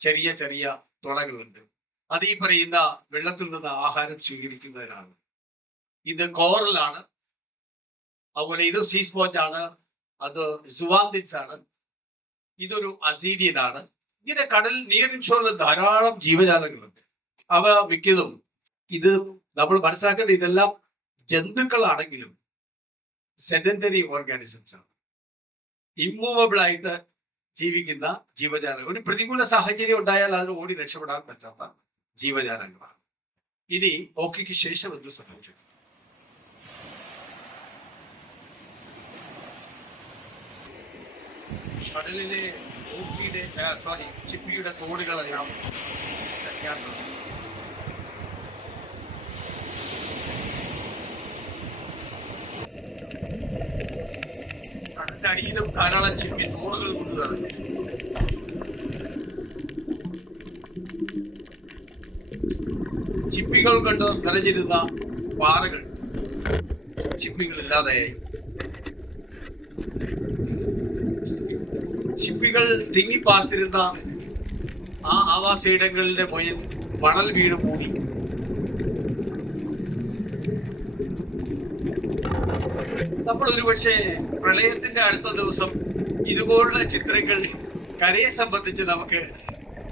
ചെറിയ ചെറിയ തുളകളുണ്ട്. അത് ഈ പറയുന്ന വെള്ളത്തിൽ നിന്ന് ആഹാരം സ്വീകരിക്കുന്നതിനാണ്. ഇത് കോറലാണ്. അതുപോലെ ഇത് സീ സ്പോഞ്ചാണ്. അത് സുവാന്തിൻസ് ആണ്. ഇതൊരു അസീഡിയൻ ആണ്. ഇങ്ങനെ കടൽ നിയർ ഇൻഷോറിൽ ധാരാളം ജീവജാലങ്ങളുണ്ട്. അവ മിക്കതും ഇത് നമ്മൾ മനസ്സിലാക്കേണ്ട, ഇതെല്ലാം ജന്തുക്കളാണെങ്കിലും സെഡന്ററി ഓർഗാനിസംസ് ആണ്. ഇമ്മൂവബിൾ ആയിട്ട് ജീവിക്കുന്ന ജീവജാലങ്ങൾ. ഒരു പ്രതികൂല സാഹചര്യം ഉണ്ടായാൽ അതിന് ഓടി രക്ഷപ്പെടാൻ പറ്റാത്ത ജീവജാലങ്ങളാണ്. ഇനി ഓക്കിക്ക് ശേഷം എന്ത് സംഭവിച്ചു? കടലിലെ ചിപ്പിയുടെ തോടുകളെല്ലാം കടലിന്റെ അടിയിലും ധാരാളം ചിപ്പി തോടുകൾ കൊണ്ടുവരുന്നു. ചിപ്പികൾ കൊണ്ട് നിറഞ്ഞിരുന്ന പാറകൾ ചിപ്പികളില്ലാതെയായി. ചിപ്പികൾ തിങ്ങിപ്പാർത്തിരുന്ന ആ ആവാസയിടങ്ങളുടെ മുയിൽ മണൽ വീണ് മൂടി. നമ്മൾ ഒരുപക്ഷെ പ്രളയത്തിന്റെ അടുത്ത ദിവസം ഇതുപോലുള്ള ചിത്രങ്ങൾ കരയെ സംബന്ധിച്ച് നമുക്ക്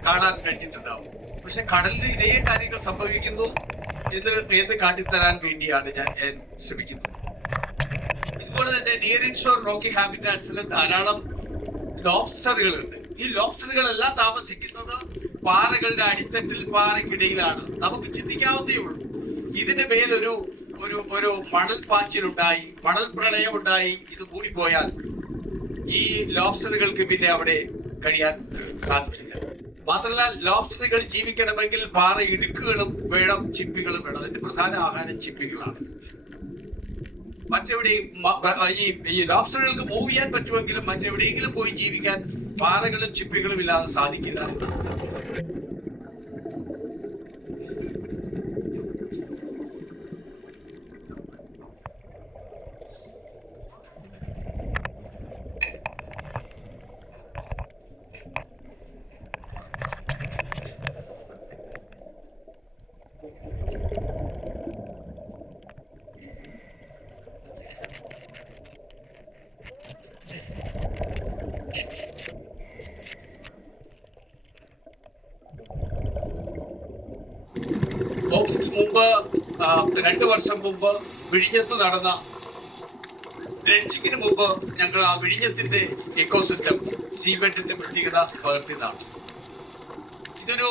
കാണാൻ കഴിഞ്ഞിട്ടുണ്ടാവും. പക്ഷെ കടലിൽ ഇതേ കാര്യങ്ങൾ സംഭവിക്കുന്നു എന്ന് കാട്ടിത്തരാൻ വേണ്ടിയാണ് ഞാൻ ശ്രമിക്കുന്നത്. ഇതുപോലെ തന്നെ നിയർ ഇൻഷോർ റോക്കി ഹാബിറ്റാറ്റ്സിൽ ധാരാളം ലോബ്സ്റ്ററുകളുണ്ട്. ഈ ലോബ്സ്റ്ററുകളെല്ലാം താമസിക്കുന്നത് പാറകളുടെ അടിത്തട്ടിൽ, പാറയ്ക്കിടയിലാണ്. നമുക്ക് ചിന്തിക്കാവുന്നേ ഉള്ളൂ. ഇതിന് മേലൊരു ഒരു മണൽ പാച്ചിലുണ്ടായി, മണൽ പ്രളയമുണ്ടായി, ഇത് മൂടിപ്പോയാൽ ഈ ലോബ്സ്റ്ററുകൾക്ക് പിന്നെ അവിടെ കഴിയാൻ സാധിച്ചില്ല. മാത്രമല്ല, ലോബ്സ്റ്ററുകൾ ജീവിക്കണമെങ്കിൽ പാറ ഇടുക്കുകളും വേണം, ചിപ്പികളും വേണം. അതിന്റെ പ്രധാന ആഹാരം ചിപ്പികളാണ്. മറ്റെവിടെയും ഈ ലോബ്സ്റ്ററുകൾക്ക് മൂവ് ചെയ്യാൻ പറ്റുമെങ്കിലും മറ്റെവിടെയെങ്കിലും പോയി ജീവിക്കാൻ പാറകളും ചിപ്പികളും ഇല്ലാതെ സാധിക്കില്ല എന്നാണ്. ഓക്കിക്ക് മുമ്പ് 2 വർഷം മുമ്പ് വിഴിഞ്ഞത്ത് നടന്ന ഡ്രെഡ്ജിങ്ങിന് മുമ്പ് ഞങ്ങൾ ആ വിഴിഞ്ഞത്തിന്റെ ഇക്കോസിസ്റ്റം സീമെന്റിന്റെ പ്രത്യേകത പകർത്തിയതാണ്. ഇതൊരു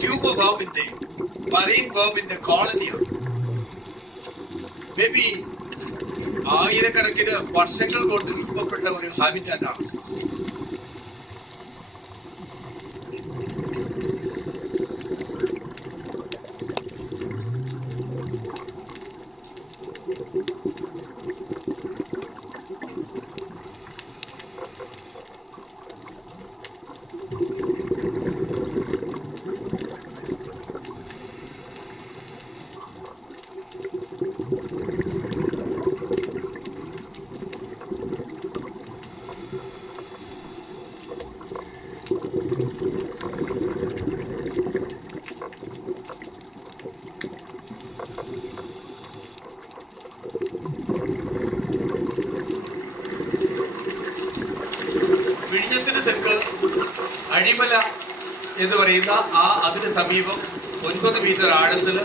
ട്യൂബ് വേമിന്റെ മറൈൻ വേമിന്റെ കോളനിയാണ്. മേ ബി ആയിരക്കണക്കിന് വർഷങ്ങൾ കൊണ്ട് രൂപപ്പെട്ട ഒരു ഹാബിറ്റാറ്റ് ആണ്. വിഴിഞ്ഞത്തിന് തെക്ക് അഴിമല എന്ന് പറയുന്ന അതിന് സമീപം 9 മീറ്റർ ആഴത്തിൽ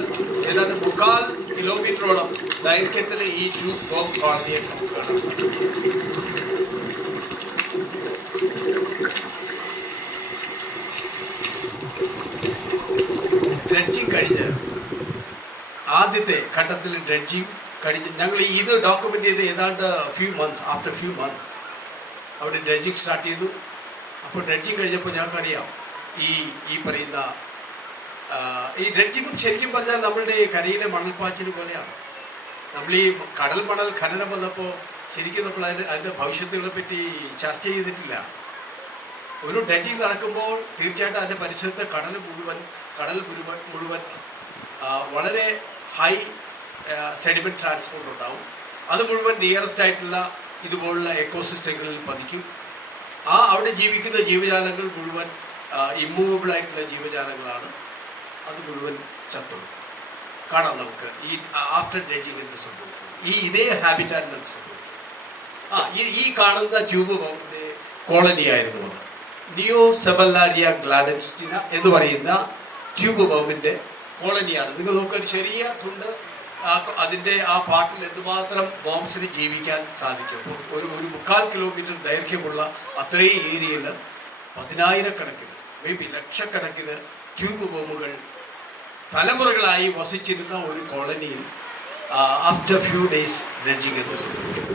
ഏതാണ്ട് 3/4 കിലോമീറ്ററോളം ദൈർഘ്യത്തിൽ ഈ ട്യൂബ് ബോം കോളനിയെ നമുക്ക് കാണാൻ സാധിക്കും. ഡ്രെഡ്ജിങ് കഴിഞ്ഞ് ആദ്യത്തെ ഘട്ടത്തിൽ ഡ്രെഡ്ജിങ് കഴിഞ്ഞ് ഞങ്ങൾ ഇത് ഡോക്യുമെന്റ് ചെയ്ത് ഏതാണ്ട് ആഫ്റ്റർ ഫ്യൂ മന്ത്സ് അവിടെ ഡ്രെഡ്ജിങ് സ്റ്റാർട്ട് ചെയ്തു. അപ്പോൾ ഡ്രെഡ്ജിങ് കഴിഞ്ഞപ്പോൾ ഞങ്ങൾക്കറിയാം ഈ പറയുന്ന ഈ ഡ്രെഡ്ജിങ്ങും ശരിക്കും പറഞ്ഞാൽ നമ്മളുടെ കരയിലെ മണൽപ്പാച്ചിൽ പോലെയാണ്. നമ്മൾ ഈ കടൽ മണൽ ഖനനം വന്നപ്പോൾ ശരിക്കും നമ്മൾ അതിൻ്റെ ഭവിഷ്യത്തുകളെ പറ്റി ചർച്ച ചെയ്തിട്ടില്ല. ഒരു ഡ്രെഡ്ജിങ് നടക്കുമ്പോൾ തീർച്ചയായിട്ടും അതിൻ്റെ പരിസരത്ത് കടൽ മുഴുവൻ വളരെ ഹൈ സെഡിമെൻറ്റ് ട്രാൻസ്പോർട്ട് ഉണ്ടാവും. അത് മുഴുവൻ നിയറസ്റ്റ് ആയിട്ടുള്ള ഇതുപോലുള്ള എക്കോസിസ്റ്റങ്ങളിൽ പതിക്കും. അവിടെ ജീവിക്കുന്ന ജീവജാലങ്ങൾ മുഴുവൻ ഇമ്മൂവബിൾ ആയിട്ടുള്ള ജീവജാലങ്ങളാണ്. അത് മുഴുവൻ ചത്തു കാണാം നമുക്ക് ആഫ്റ്റർ ഡ്രെഡ്ജിങ് എന്ത് സംഭവിച്ചു. ഇതേ ഹാബിറ്റാറ്റ് എന്ത് സംഭവിച്ചു. ഈ കാണുന്ന ട്യൂബ് ബോമിൻ്റെ കോളനി ആയിരുന്നു അത്. നിയോസെബല്ലാരിയ ഗ്ലാഡൻസ്റ്റിന എന്ന് പറയുന്ന ട്യൂബ് ബോമിൻ്റെ കോളനിയാണ്. നിങ്ങൾ നോക്കുക, ചെറിയ തുണ്ട് അതിൻ്റെ പാട്ടിൽ എന്തുമാത്രം ബോംസിന് ജീവിക്കാൻ സാധിക്കും. ഒരു 3/4 കിലോമീറ്റർ ദൈർഘ്യമുള്ള അത്രയും ഏരിയയിൽ 10,000-കണക്കിന് മേ ബി ലക്ഷക്കണക്കിന് ട്യൂബ് ബോമുകൾ തലമുറകളായി വസിച്ചിരുന്ന ഒരു കോളനിയിൽ ആഫ്റ്റർ ഫ്യൂ ഡേയ്സ് ഡ്രെഡ്ജിങ് എന്ന് സംഭവിച്ചു.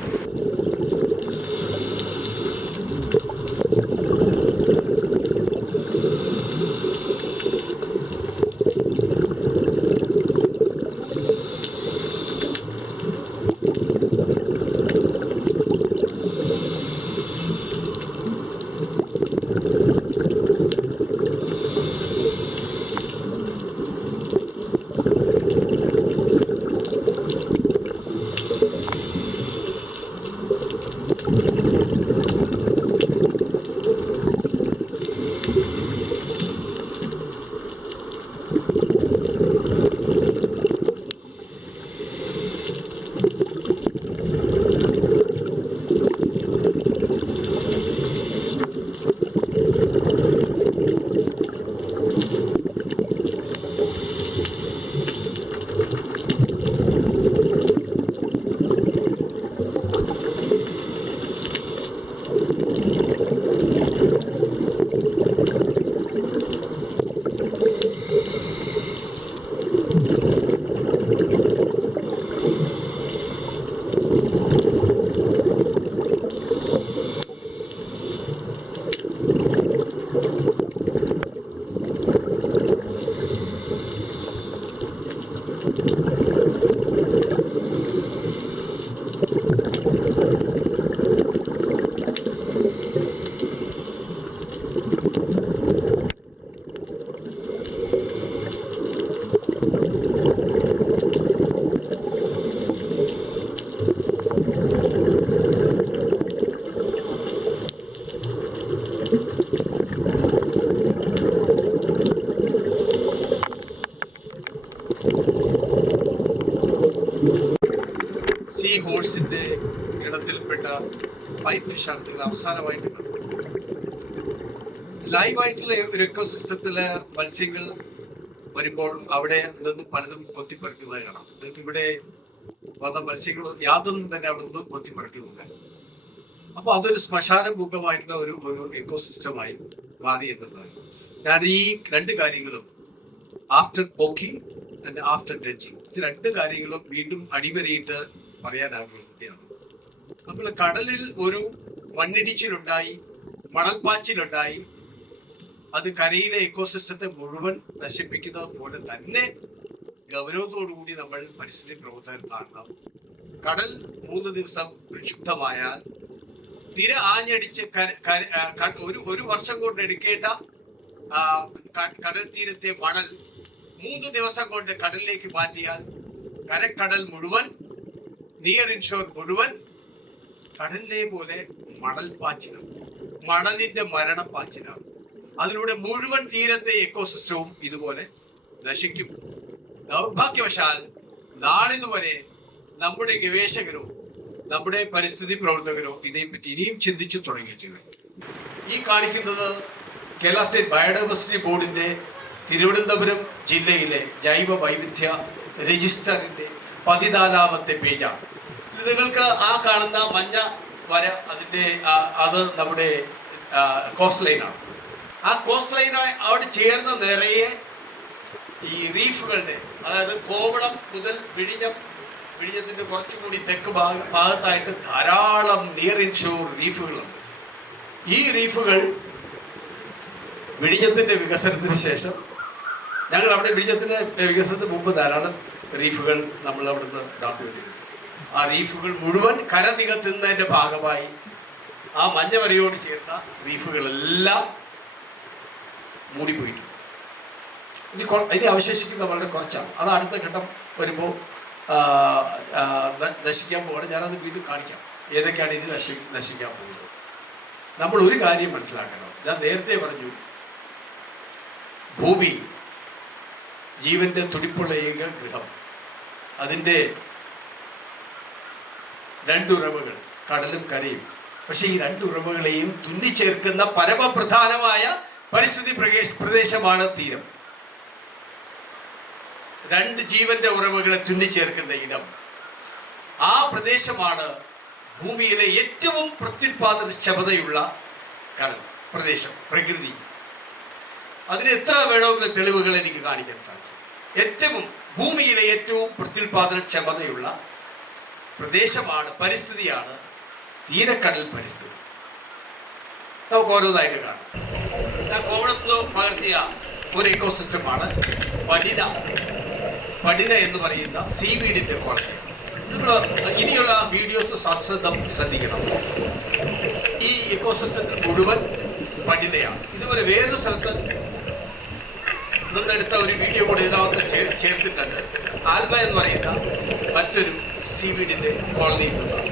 സീ ഹോഴ്സിന്റെ ഇനത്തിൽപ്പെട്ട പൈപ്പ് ഫിഷാണ് നിങ്ങൾ അവസാനമായിട്ട് കണ്ടത്. ലൈവായിട്ടുള്ള ഒരു എക്കോസിസ്റ്റത്തിലെ മത്സ്യങ്ങൾ വരുമ്പോൾ അവിടെ നിന്ന് പലതും കൊത്തിപ്പറിക്കുന്നത് കാണാം. നിങ്ങൾക്ക് ഇവിടെ വന്ന മത്സ്യങ്ങൾ യാതൊന്നും തന്നെ അവിടെ നിന്ന് കൊത്തിപ്പറിക്കുന്നില്ല. അപ്പൊ അതൊരു ശ്മശാന മുഖമായിട്ടുള്ള ഒരു എക്കോസിസ്റ്റമായി മാറി എന്നുള്ളത്. ഞാൻ ഈ രണ്ട് കാര്യങ്ങളും after poking and after dredging, ഇത് രണ്ട് കാര്യങ്ങളും വീണ്ടും അടിവരയിട്ട് പറയാൻ ആഗ്രഹിക്കുകയാണ്. നമ്മൾ കടലിൽ ഒരു മണ്ണിടിച്ചിലുണ്ടായി, മണൽപ്പാച്ചിലുണ്ടായി, അത് കരയിലെ എക്കോസിസ്റ്റത്തെ മുഴുവൻ നശിപ്പിക്കുന്നത് പോലെ തന്നെ ഗൗരവത്തോടുകൂടി നമ്മൾ പരിസ്ഥിതി പ്രവർത്തകർ കാണണം. കടൽ 3 ദിവസം പ്രക്ഷുബ്ധമായാൽ തിര ആഞ്ഞടിച്ച് ഒരു വർഷം കൊണ്ട് എടുക്കേണ്ട കടൽ തീരത്തെ മണൽ 3 ദിവസം കൊണ്ട് കടലിലേക്ക് മാറ്റിയാൽ കരക്കടൽ മുഴുവൻ, നിയർ ഇൻഷോർ മുഴുവൻ കടലിലെ പോലെ മണൽപ്പാച്ചിലാണ്, മണലിന്റെ മരണപ്പാച്ചിലാണ്. അതിലൂടെ മുഴുവൻ തീരത്തെ എക്കോസിസ്റ്റവും ഇതുപോലെ നശിക്കും. ദൗർഭാഗ്യവശാൽ നാളിതുവരെ നമ്മുടെ ഗവേഷകരോ നമ്മുടെ പരിസ്ഥിതി പ്രവർത്തകരോ ഇതേപ്പറ്റി ഇനിയും ചിന്തിച്ചു തുടങ്ങിയിട്ടില്ല. ഈ കാണിക്കുന്നത് കേരള സ്റ്റേറ്റ് ബയോഡൈവേഴ്സിറ്റി ബോർഡിന്റെ തിരുവനന്തപുരം ജില്ലയിലെ ജൈവ വൈവിധ്യ രജിസ്റ്ററിന്റെ 14ാമത്തെ പേജാണ്. ഇത് നിങ്ങൾക്ക് ആ കാണുന്ന മഞ്ഞ വര അത് നമ്മുടെ കോസ്റ്റ് ലൈനാണ്. ആ കോസ്റ്റ് ലൈൻ അവിടെ ചേർന്ന് നിറയെ ഈ റീഫുകളുടെ, അതായത് കോവളം മുതൽ വിഴിഞ്ഞത്തിന്റെ കുറച്ചുകൂടി തെക്ക് ഭാഗത്തായിട്ട് ധാരാളം നിയർ ഇൻഷോർ റീഫുകളുണ്ട്. ഈ റീഫുകൾ വിഴിഞ്ഞത്തിന്റെ വികസനത്തിന് ശേഷം, ഞങ്ങൾ അവിടെ വിഴിഞ്ഞത്തിന്റെ വികസനത്തിന് മുമ്പ് ധാരാളം റീഫുകൾ നമ്മൾ അവിടുന്ന് ഡോക്യുമെന്റ് ചെയ്തു. ആ റീഫുകൾ മുഴുവൻ കര നികത്തുന്നതിന്റെ ഭാഗമായി ആ മഞ്ഞ വരയോട് ചേർന്ന റീഫുകളെല്ലാം മൂടിപ്പോയിട്ടുണ്ട്. ഇനി അവശേഷിക്കുന്ന വളരെ കുറച്ചാണ്. അത് അടുത്ത ഘട്ടം വരുമ്പോൾ നശിക്കാൻ പോകണം. ഞാനത് വീണ്ടും കാണിക്കാം ഏതൊക്കെയാണ് ഇനി നശിക്കാൻ പോകുന്നത്. നമ്മൾ ഒരു കാര്യം മനസ്സിലാക്കണം. ഞാൻ നേരത്തെ പറഞ്ഞു, ഭൂമി ജീവന്റെ തുടിപ്പുള്ള ഏക ഗൃഹം. അതിൻ്റെ രണ്ടുറവകൾ, കടലും കരയും. പക്ഷെ ഈ രണ്ടുറവകളെയും തുന്നിച്ചേർക്കുന്ന പരമപ്രധാനമായ പരിസ്ഥിതി പ്രദേശമാണ് തീരം. രണ്ട് ജീവന്റെ ഉറവുകളെ തുന്നിച്ചേർക്കുന്ന ഇടം. ആ പ്രദേശമാണ് ഭൂമിയിലെ ഏറ്റവും പ്രത്യുൽപാദനക്ഷമതയുള്ള കടൽ പ്രദേശം, പ്രകൃതി. അതിന് എത്ര വേണമെങ്കിലും തെളിവുകൾ എനിക്ക് കാണിക്കാൻ സാധിക്കും. ഭൂമിയിലെ ഏറ്റവും പ്രത്യുൽപാദനക്ഷമതയുള്ള പ്രദേശമാണ്, പരിസ്ഥിതിയാണ് തീരക്കടൽ പരിസ്ഥിതി. നമുക്ക് ഓരോന്നായിട്ട് കാണാം. ഞാൻ കോവളത്ത് പകർത്തിയ ഒരു ഇക്കോസിസ്റ്റമാണ് പടിന എന്ന് പറയുന്ന സീവീഡിന്റെ കോളനി. നിങ്ങൾ ഇനിയുള്ള വീഡിയോസ് ശ്രദ്ധിക്കണം. ഈ ഇക്കോസിസ്റ്റത്തിൽ മുഴുവൻ പടിനയാണ്. ഇതുപോലെ വേറൊരു സ്ഥലത്ത് നിന്നെടുത്ത ഒരു വീഡിയോ കൂടെ ഇതിനകത്ത് ചേർത്തിട്ടുണ്ട്. ആൽബ എന്ന് പറയുന്ന മറ്റൊരു സീവീഡിന്റെ കോളനിയിൽ നിന്നാണ്.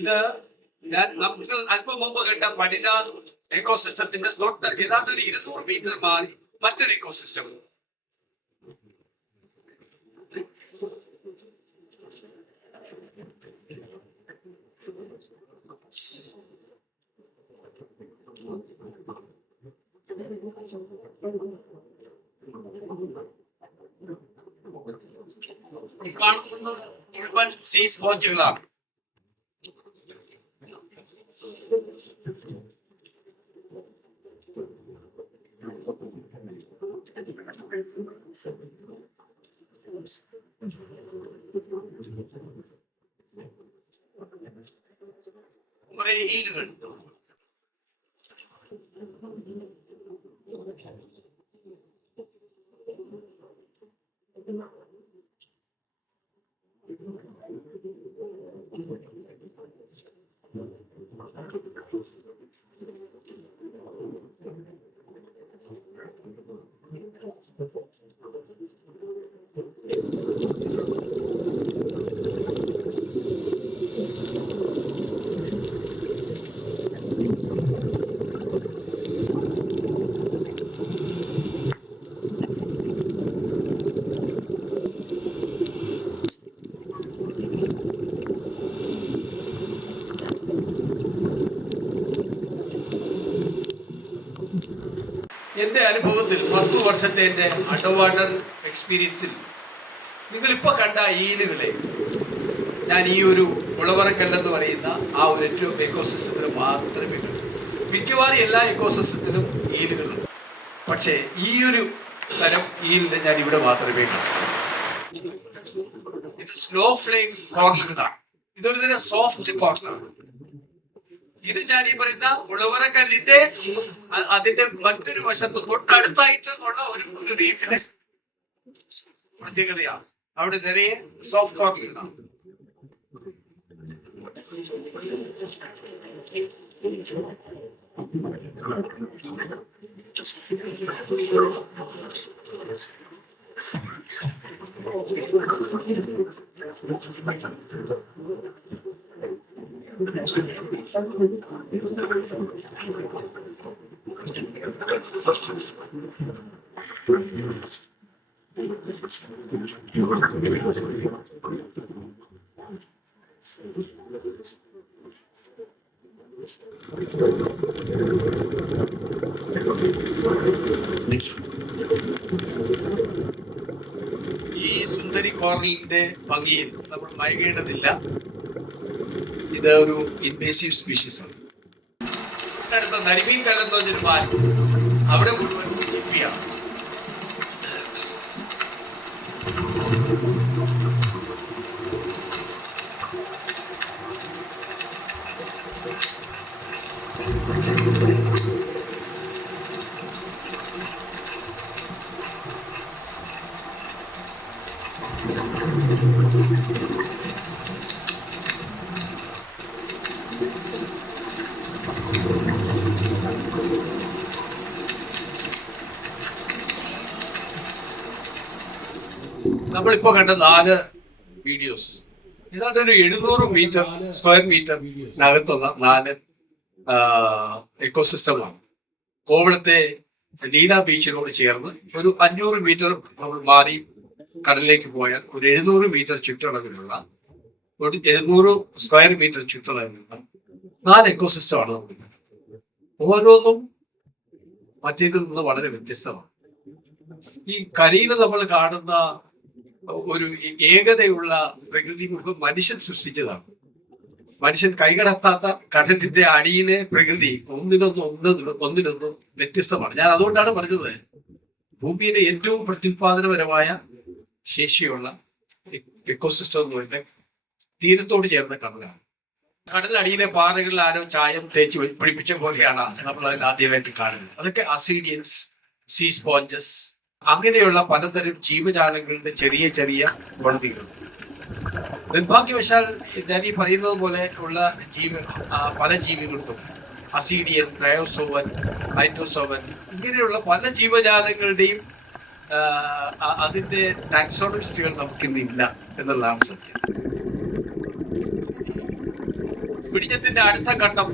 ഇത് നമുക്ക് അല്പം മുമ്പ് കണ്ട പടിന എക്കോസിസ്റ്റത്തിന്റെ തൊട്ട് ഏതാണ്ട് ഒരു 200 മീറ്റർ മാറി മറ്റൊരു എക്കോസിസ്റ്റം. കാണുന്നത് മുഴുവൻ സീ സ്പോഞ്ചുകളാണ്. കുറെ ഈലുകൾ. എൻ്റെ അനുഭവത്തിൽ 10 വർഷത്തെ എൻ്റെ അണ്ടർ വാട്ടർ എക്സ്പീരിയൻസിൽ നിങ്ങളിപ്പോൾ കണ്ട ഈലുകളെ ഞാൻ ഈ ഒരു മുളവറക്കല്ലെന്ന് പറയുന്ന ആ ഒരു എക്കോസിസ്റ്റത്തിൽ മാത്രമേ കണ്ടു. മിക്കവാറും എല്ലാ എക്കോസിസ്റ്റത്തിലും ഈലുകളുണ്ട്. പക്ഷേ ഈ ഒരു തരം ഈലിനെ ഞാൻ ഇവിടെ മാത്രമേ കാണൂ. ഇത് സ്നോ ഫ്ലെയിം കോർണറാണ്. ഇതൊരു തരം സോഫ്റ്റ് കോർണറാണ്. ഇത് ഞാൻ ഈ പറയുന്ന മുളവറക്കല്ലിന്റെ അതിന്റെ മറ്റൊരു വശത്ത് തൊട്ടടുത്തായിട്ട് ഉള്ള ഒരു റീഫിലെ പ്രത്യേകതയാണ്. അവിടെ നിറയെ സോഫ്റ്റ് കോർണർ ഉണ്ടാവും. ഈ സുന്ദരി കോറലിന്റെ ഭംഗിയിൽ നമ്മൾ മയങ്ങേണ്ടതില്ല. ഇത് ഒരു ഇൻവേസീവ് സ്പീഷീസ് ആണ്. അടുത്ത നരിമീൻ കലം എന്ന് പറഞ്ഞൊരു പാൽ, അവിടെ മുഴുവൻ ചിപ്പിയാണ്. നമ്മളിപ്പോ കണ്ട 4 വീഡിയോസ് ഏതാണ്ട് ഒരു 700 സ്ക്വയർ മീറ്ററിനകത്തുള്ള 4 എക്കോസിസ്റ്റമാണ്. കോവളത്തെ ലീല ബീച്ചിനോട് ചേർന്ന് ഒരു 500 മീറ്റർ നമ്മൾ മാറി കടലിലേക്ക് പോയാൽ ഒരു 700 മീറ്റർ ചുറ്റളവിലുള്ള ഒരു 700 സ്ക്വയർ മീറ്റർ ചുറ്റളവിലുള്ള 4 എക്കോസിസ്റ്റമാണ് നമുക്ക്. ഓരോന്നും മറ്റേതിൽ നിന്ന് വളരെ വ്യത്യസ്തമാണ്. ഈ കരയിൽ നമ്മൾ കാണുന്ന ഒരു ഏകതയുള്ള പ്രകൃതി മുഴുവൻ മനുഷ്യൻ സൃഷ്ടിച്ചതാണ്. മനുഷ്യൻ കൈകടത്താത്ത കടലിന്റെ അടിയിലെ പ്രകൃതി ഒന്നിനൊന്നും വ്യത്യസ്തമാണ്. ഞാൻ അതുകൊണ്ടാണ് പറഞ്ഞത് ഭൂമിയിലെ ഏറ്റവും പ്രത്യുത്പാദനപരമായ ശേഷിയുള്ള എക്കോസിസ്റ്റം എന്ന് പറയുന്നത് തീരത്തോട് ചേർന്ന കടലാണ്. കടലടിയിലെ പാറകളിൽ ആരോ ചായം തേച്ച് പിടിപ്പിച്ച പോലെയാണ് നമ്മൾ അതിൽ ആദ്യമായിട്ട് കാണുന്നത്. അതൊക്കെ അസീഡിയൻസ്, സീ സ്പോഞ്ചസ്, അങ്ങനെയുള്ള പലതരം ജീവജാലങ്ങളുടെ ചെറിയ ചെറിയ വളർത്തികൾ. നിർഭാഗ്യവശാൽ ഞാൻ ഈ പറയുന്നത് പോലെ ഉള്ള പല ജീവികൾക്കും അസീഡിയൻ, ഡയോസോവൻ, ഹൈഡ്രോസോവൻ ഇങ്ങനെയുള്ള പല ജീവജാലങ്ങളുടെയും അതിന്റെ ടാക്സോണമിസ്റ്റുകൾ നമുക്കിന്നില്ല എന്നുള്ളതാണ് സത്യം. വിഴിഞ്ഞത്തിന്റെ അടുത്ത ഘട്ടം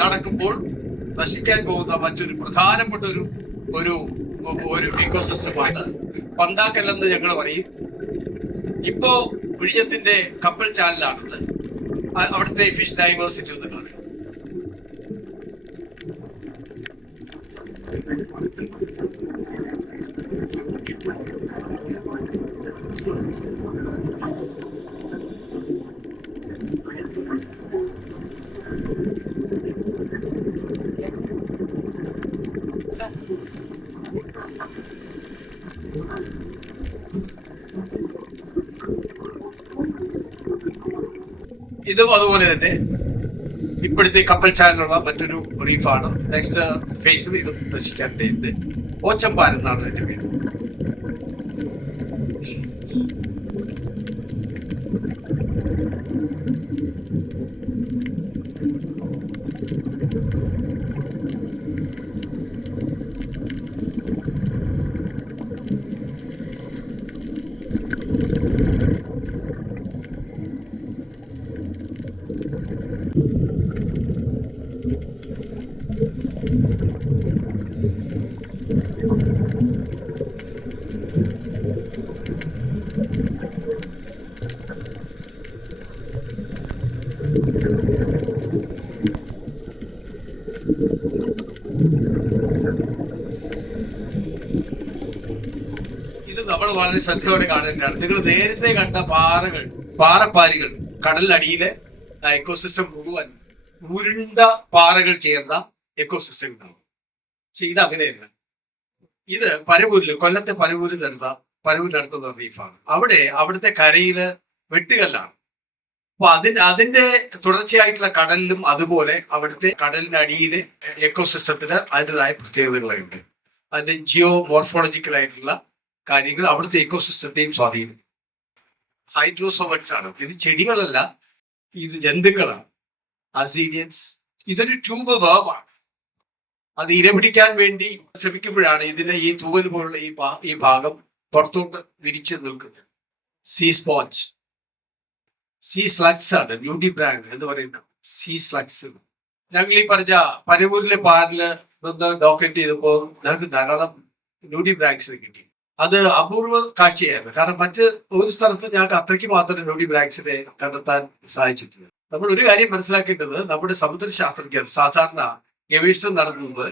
നടക്കുമ്പോൾ നശിക്കാൻ പോകുന്ന മറ്റൊരു പ്രധാനപ്പെട്ട ഒരു ഇക്കോസിസ്റ്റമാണ് പന്താക്കല്ലെന്ന് ഞങ്ങൾ പറയും. ഇപ്പോ വിഴിഞ്ഞത്തിന്റെ കപ്പൽ ചാനലാണത്. അവിടുത്തെ ഫിഷ് ഡൈവേഴ്സിറ്റി ഒന്ന് കാണുക. ഇതും അതുപോലെ തന്നെ ഇപ്പോഴത്തെ കപ്പൽ ചാനലുള്ള മറ്റൊരു റീഫാണ്. നെക്സ്റ്റ് ഫേസിൽ ഇതും നശിക്കാനുണ്ട്. ഓച്ചമ്പാൻ എന്നാണ് അതിന്റെ പേര്. വളരെ ശ്രദ്ധയോടെ കാണേണ്ടതാണ്. നിങ്ങൾ നേരത്തെ കണ്ട പാറപ്പാരികൾ, കടലിനടിയിലെ എക്കോസിസ്റ്റം മുഴുവൻ ഉരുണ്ട പാറകൾ ചേർന്ന എക്കോസിസ്റ്റം ഉണ്ടാവും. പക്ഷെ ഇത് അങ്ങനെയല്ല. ഇത് കൊല്ലത്തെ പരവൂരിനടുത്തുള്ള റീഫാണ്. അവിടുത്തെ കരയില് വെട്ടുകല്ലാണ്. അപ്പൊ അതിന്റെ തുടർച്ചയായിട്ടുള്ള കടലിലും അതുപോലെ അവിടുത്തെ കടലിനടിയിലെ എക്കോസിസ്റ്റത്തിന് അതിൻ്റെതായ പ്രത്യേകതകളുണ്ട്. അതിന്റെ ജിയോ മോർഫോളജിക്കലായിട്ടുള്ള കാര്യങ്ങൾ അവിടുത്തെ എക്കോസിസ്റ്റത്തെയും സ്വാധീനം. ഹൈഡ്രോസോവറ്റ്സ് ആണ്. ഇത് ചെടികളല്ല, ഇത് ജന്തുക്കളാണ്. അസീഡിയൻസ്. ഇതൊരു ട്യൂബ് വേവാണ്. അത് ഇരപിടിക്കാൻ വേണ്ടി ശ്രമിക്കുമ്പോഴാണ് ഇതിന്റെ ഈ തൂവൽ പോലുള്ള ഈ ഭാഗം പുറത്തോട്ട് വിരിച്ച് നിൽക്കുന്നത്. സീ സ്പോഞ്ച്, സീ സ്ലഗ്സ് ആണ്. ന്യൂഡിബ്രാങ്ക് എന്ന് പറയുന്നത് സീ സ്ലഗ്സ്. ഞങ്ങൾ ഈ പറഞ്ഞ പരവൂരിലെ പാലില് നിന്ന് ഡോക്യുമെന്റ് ചെയ്തപ്പോൾ ഞങ്ങൾക്ക് ധാരാളം ന്യൂഡിബ്രാങ്ക്സ് കിട്ടി. അത് അപൂർവ കാഴ്ചയായിരുന്നു. കാരണം മറ്റ് ഒരു സ്ഥലത്ത് ഞങ്ങൾക്ക് അത്രയ്ക്ക് മാത്രം ന്യൂഡിബ്രാങ്ക്സിനെ കണ്ടെത്താൻ സാധിച്ചിട്ടില്ല. നമ്മൾ ഒരു കാര്യം മനസ്സിലാക്കേണ്ടത്, നമ്മുടെ സമുദ്രശാസ്ത്രജ്ഞർ സാധാരണ ഗവേഷണം നടത്തുന്നത്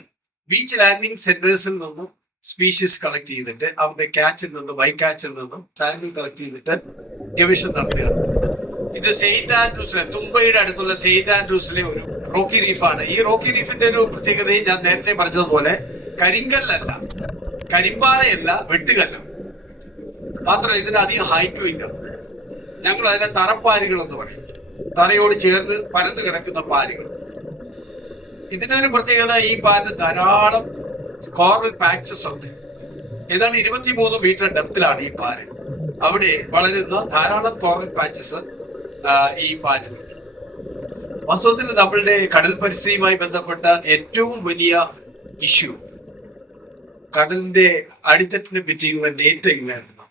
ബീച്ച് ലാൻഡിംഗ് സെന്റേഴ്സിൽ നിന്നും സ്പീഷീസ് കളക്ട് ചെയ്തിട്ട് അവരുടെ ബൈക്യാച്ചിൽ നിന്നും സാമ്പിൾ കളക്ട് ചെയ്തിട്ട് ഗവേഷണം നടത്തുകയാണ്. ഇത് സെയിന്റ് ആൻഡ്രൂസിലെ, തുമ്പയുടെ അടുത്തുള്ള സെയിന്റ് ആൻഡ്രൂസിലെ ഒരു റോക്കി റീഫാണ്. ഈ റോക്കി റീഫിന്റെ ഒരു പ്രത്യേകതയും ഞാൻ നേരത്തെ പറഞ്ഞതുപോലെ കരിങ്കല്ലല്ല, കരിമ്പാറയല്ല, വെട്ടുകല്ല. മാത്രമല്ല ഇതിന് അധികം ഹൈറ്റും ഇല്ല. ഞങ്ങൾ അതിനെ തറപ്പാരികൾ എന്ന് പറയും. തറയോട് ചേർന്ന് പരന്നു കിടക്കുന്ന പാരികൾ. ഇതിനൊരു പ്രത്യേകത, ഈ പാരിന് ധാരാളം കോറൽ പാച്ചസ് ഉണ്ട്. ഏതാണ്ട് 23 മീറ്റർ ഡെപ്തിലാണ് ഈ പാര്. അവിടെ വളരുന്ന ധാരാളം കോറൽ പാച്ചസ് ഈ പാരിലുണ്ട്. വാസ്തവത്തിൽ നമ്മളുടെ കടൽ പരിസ്ഥിതിയുമായി ബന്ധപ്പെട്ട ഏറ്റവും വലിയ ഇഷ്യൂ കടലിന്റെ അടിത്തട്ടിനെ പറ്റിയുള്ള ഡേറ്റ ഇല്ലായിരുന്നു.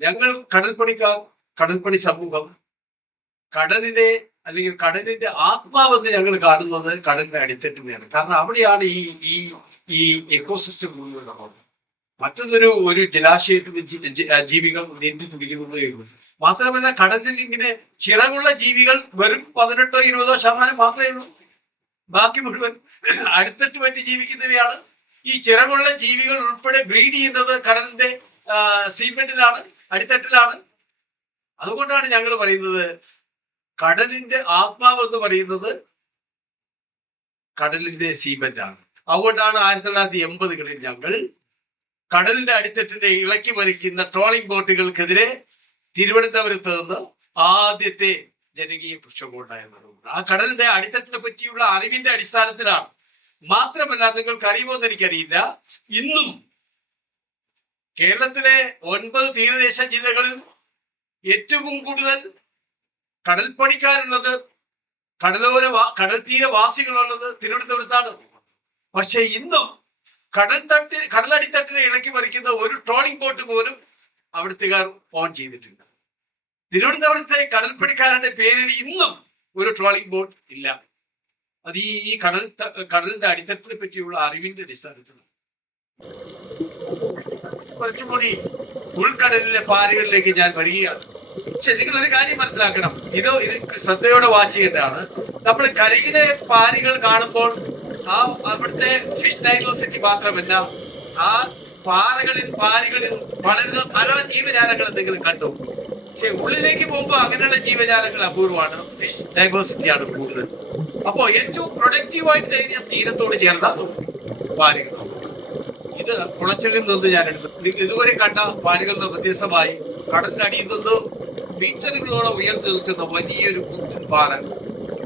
ഞങ്ങൾ കടൽപ്പണി സമൂഹം കടലിനെ അല്ലെങ്കിൽ കടലിന്റെ ആത്മാവെന്ന് ഞങ്ങൾ കാണുന്നത് കടലിന്റെ അടിത്തട്ടിനെയാണ്. കാരണം അവിടെയാണ് ഈ എക്കോസിസ്റ്റം മുഴുവൻ ഉള്ളത്. ഒരു ജലാശയത്തിൽ ജീവികൾ നീന്തി തുടിക്കുന്നതേ ഉള്ളൂ. മാത്രമല്ല കടലിൽ ഇങ്ങനെ ചിറകുള്ള ജീവികൾ വെറും 18-20% മാത്രമേ ഉള്ളൂ. ബാക്കി മുഴുവൻ അടിത്തട്ട് പറ്റി ജീവിക്കുന്നവയാണ്. ഈ ചിറകുള്ള ജീവികൾ ഉൾപ്പെടെ ബ്രീഡ് ചെയ്യുന്നത് കടലിന്റെ സീമെന്റിലാണ്, അടിത്തട്ടിലാണ്. അതുകൊണ്ടാണ് ഞങ്ങൾ പറയുന്നത് കടലിന്റെ ആത്മാവ് എന്ന് പറയുന്നത് കടലിന്റെ സീമെന്റ് ആണ്. അതുകൊണ്ടാണ് 1980-കളിൽ ഞങ്ങൾ കടലിന്റെ അടിത്തട്ടിനെ ഇളക്കി മറിക്കുന്ന ട്രോളിംഗ് ബോട്ടുകൾക്കെതിരെ തിരുവനന്തപുരത്ത് നിന്ന് ആദ്യത്തെ ജനകീയ പ്രക്ഷോഭം ഉണ്ടായിരുന്നത്. ആ കടലിന്റെ അടിത്തട്ടിനെ പറ്റിയുള്ള അറിവിന്റെ അടിസ്ഥാനത്തിലാണ്. മാത്രമല്ല, നിങ്ങൾക്ക് അറിയുമോന്ന് എനിക്കറിയില്ല, ഇന്നും കേരളത്തിലെ 9 തീരദേശ ജില്ലകളിൽ ഏറ്റവും കൂടുതൽ കടൽപ്പണിക്കാരുള്ളത്, കടൽ തീരവാസികളുള്ളത് തിരുവനന്തപുരത്താണ്. പക്ഷെ ഇന്നും കടലടിത്തട്ടിനെ ഇളക്കി മറിക്കുന്ന ഒരു ട്രോളിംഗ് ബോട്ട് പോലും അവിടുത്തുകാർ ഓൺ ചെയ്തിട്ടില്ല. തിരുവനന്തപുരത്തെ കടൽപ്പണിക്കാരുടെ പേരിൽ ഇന്നും ഒരു ട്രോളിംഗ് ബോട്ട് ഇല്ല. അത് ഈ കടലിന്റെ അടിത്തട്ടിനെ പറ്റിയുള്ള അറിവിന്റെ അടിസ്ഥാനത്തിലാണ്. കുറച്ചുകൂടി ഉൾക്കടലിലെ പാരകളിലേക്ക് ഞാൻ വരികയാണ്. പക്ഷെ നിങ്ങളൊരു കാര്യം മനസ്സിലാക്കണം, ഇത് ശ്രദ്ധയോടെ വാച്ച് ചെയ്യേണ്ടതാണ്. നമ്മൾ കരയിലെ പാരികൾ കാണുമ്പോൾ അവിടുത്തെ ഫിഷ് ഡൈവേഴ്സിറ്റി മാത്രമല്ല, ആ പാരികളിൽ വളരുന്ന ധാരാളം ജീവജാലങ്ങൾ എന്തെങ്കിലും കണ്ടു. പക്ഷെ ഉള്ളിലേക്ക് പോകുമ്പോൾ അങ്ങനെയുള്ള ജീവജാലങ്ങൾ അപൂർവമാണ്. ഫിഷ് ഡൈവേഴ്സിറ്റിയാണ് കൂടുതൽ. അപ്പോ ഏറ്റവും പ്രൊഡക്റ്റീവായിട്ട് തീരത്തോട് ചേർന്ന പാരികളാണ്. ഇത് കുളച്ചലിൽ നിന്ന് ഞാൻ എടുത്തു. ഇതുവരെ കണ്ട പാരികളിൽ നിന്ന് വ്യത്യസ്തമായി കടലിനടിയിൽ നിന്ന് മീറ്ററുകളോളം ഉയർന്നു നിൽക്കുന്ന വലിയൊരു കൂറ്റൻ പാറ,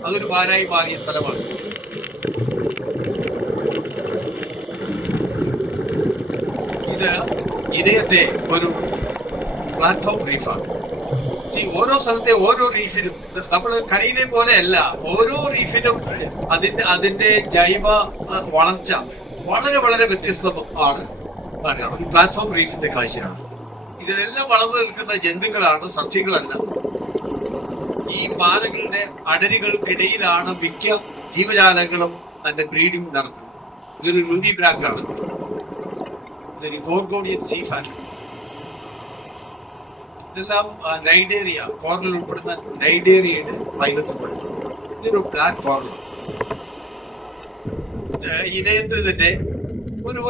അതൊരു പാരായി മാറിയ സ്ഥലമാണ്. ഇത് ഇതയത്തെ ഒരു പ്ലാറ്റ്ഫോം റീഫാണ്. ഓരോ സ്ഥലത്തെ ഓരോ റീഫിനും നമ്മൾ കരയിലെ പോലെയല്ല, ഓരോ റീഫിനും അതിന്റെ ജൈവ വളർച്ച വളരെ വളരെ വ്യത്യസ്തമാണ്. പ്ലാറ്റ്ഫോം റീഫിന്റെ കാഴ്ചയാണ്. ഇതിലെല്ലാം വളർന്നു നിൽക്കുന്ന ജന്തുക്കളാണ്, സസ്യങ്ങളല്ല. ഈ പാറകളുടെ അടരുകൾക്കിടയിലാണ് മിക്ക ജീവജാലങ്ങളും അതിന്റെ ബ്രീഡിംഗ് നടത്തുന്നത്. ഇതൊരു ന്യൂഡിബ്രാങ്കാണ്. ഇതൊരു ഗോർഗോണിയൻ സീഫാൻ. ഇതെല്ലാം നൈഡേറിയ, കോറൽ ഉൾപ്പെടുന്ന നൈഡേറിയയുടെ വൈകത്തിൽപ്പെടുന്നു. ഇതൊരു ബ്ലാക്ക് കോറൽ. ഇടയത്ത് തന്നെ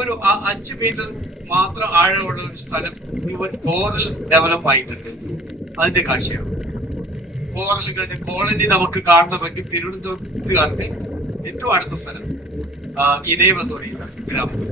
ഒരു 5 മീറ്റർ മാത്രം ആഴമുള്ള ഒരു സ്ഥലം മുഴുവൻ കോറൽ ഡെവലപ്പ് ആയിട്ടുണ്ട്. അതിന്റെ കാഴ്ചയാണ്. കോറലുകളുടെ കോളനി നമുക്ക് കാണണമെങ്കിൽ തിരുവനന്തപുരത്തുകാർക്ക് ഏറ്റവും അടുത്ത സ്ഥലം ഇടയം എന്ന് പറയുന്ന ഗ്രാമം.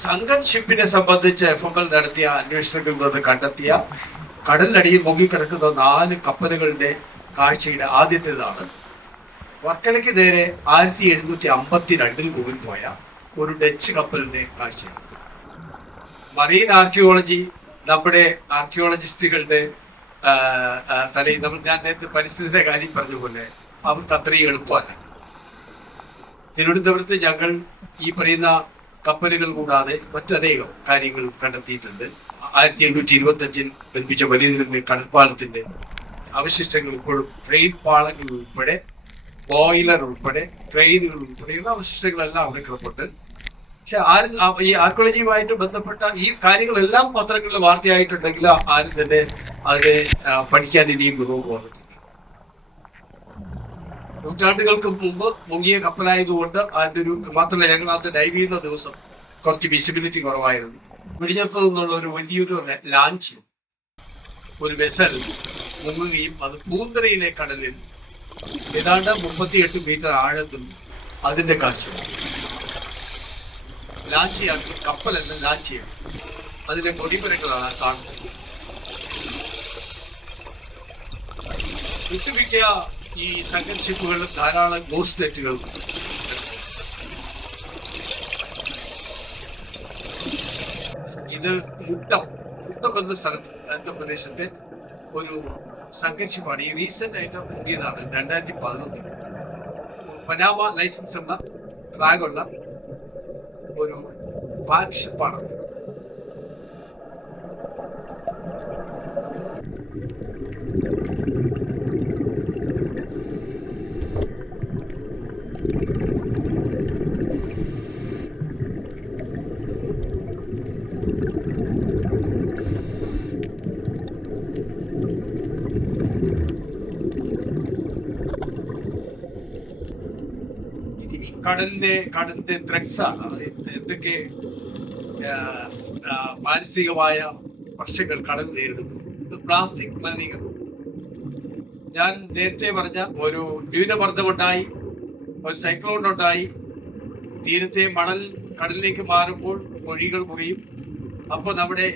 സംഘം ഷിപ്പിനെ സംബന്ധിച്ച് FML നടത്തിയ അന്വേഷണങ്ങളിൽ നിന്ന് കണ്ടെത്തിയ കടലിനടിയിൽ മുങ്ങിക്കിടക്കുന്ന 4 കപ്പലുകളുടെ കാഴ്ചയുടെ ആദ്യത്തേതാണ് വർക്കലയ്ക്ക് നേരെ 1752 മുങ്ങിപ്പോയ ഒരു ഡച്ച് കപ്പലിന്റെ കാഴ്ചയാണ്. മറീൻ ആർക്കിയോളജി നമ്മുടെ ആർക്കിയോളജിസ്റ്റുകളുടെ തലയിൽ ഞാൻ നേരത്തെ പരിസ്ഥിതിയുടെ കാര്യം പറഞ്ഞ പോലെ അവർക്ക് അത്രയും എളുപ്പമല്ല. തിരുവനന്തപുരത്ത് ഞങ്ങൾ ഈ പറയുന്ന കപ്പലുകൾ കൂടാതെ മറ്റനേകം കാര്യങ്ങൾ കണ്ടെത്തിയിട്ടുണ്ട്. 1825 നിർമ്മിച്ച വലിയ കടൽപ്പാലത്തിന്റെ അവശിഷ്ടങ്ങൾ ഇപ്പോഴും ട്രെയിൻ പാളങ്ങൾ ഉൾപ്പെടെ ബോയിലർ ഉൾപ്പെടെ ട്രെയിനുകൾ ഉൾപ്പെടെയുള്ള അവശിഷ്ടങ്ങളെല്ലാം അവിടെ കിടപ്പുണ്ട്. പക്ഷെ ഈ ആർക്കിയോളജിയുമായിട്ട് ബന്ധപ്പെട്ട ഈ കാര്യങ്ങളെല്ലാം പത്രങ്ങളിൽ വാർത്തയായിട്ടുണ്ടെങ്കിൽ ആരും തന്നെ അതിനെ പഠിക്കാൻ ഇനിയും മുന്നോട്ട് വന്നിട്ടുണ്ട്. നൂറ്റാണ്ടുകൾക്ക് മുമ്പ് മുങ്ങിയ കപ്പലായതുകൊണ്ട് അതിൻ്റെ മാത്രമല്ല, ഞങ്ങൾ അത് ഡൈവ് ചെയ്യുന്ന ദിവസം കുറച്ച് വിസിബിലിറ്റി കുറവായിരുന്നു. വെടിഞ്ഞത്ത് നിന്നുള്ള ഒരു വലിയൊരു ലാഞ്ച് ഒരു വെസൽ മുങ്ങുകയും അത് പൂന്തറയിലെ കടലിൽ ഏതാണ്ട് 38 മീറ്റർ ആഴത്തിൽ അതിന്റെ കാഴ്ച. ലാഞ്ച് ചെയ്യാണ്, കപ്പലല്ല ലാഞ്ച് ചെയ്യണം. അതിന്റെ കൊടിമരങ്ങളാണ് കാണുന്നത്. ഒട്ടുമിക്ക ഈ സംഘം ഷിപ്പുകളിൽ ധാരാളം ഗോസ്റ്റ് നെറ്റുകൾ. ഇത് മുട്ടം എന്ന സ്ഥലത്ത് എന്ന പ്രദേശത്തെ ഒരു സംഘം ഷിപ്പാണ്. ഈ റീസെന്റ് ആയിട്ട് മുങ്ങിയതാണ് 2011. പനാമ ലൈസൻസ് എന്ന ഫ്ലാഗുള്ള ഒരു ഫ്ലാഗ് ഷിപ്പാണ്. കടലിന്റെ ത്രെഡ്സ് ആണ്. എന്തൊക്കെ പാരിസ്ഥിതികമായ പ്രശ്നങ്ങൾ കടൽ നേരിടുന്നു. ഇത് പ്ലാസ്റ്റിക് മലിനീകരണം. ഞാൻ നേരത്തെ പറഞ്ഞ ഒരു ന്യൂനമർദ്ദമുണ്ടായി, ഒരു സൈക്ലോൺ ഉണ്ടായി, തീരത്തെ മണൽ കടലിലേക്ക് മാറുമ്പോൾ പൊഴികൾ മുറിയും. അപ്പോൾ നമ്മുടെ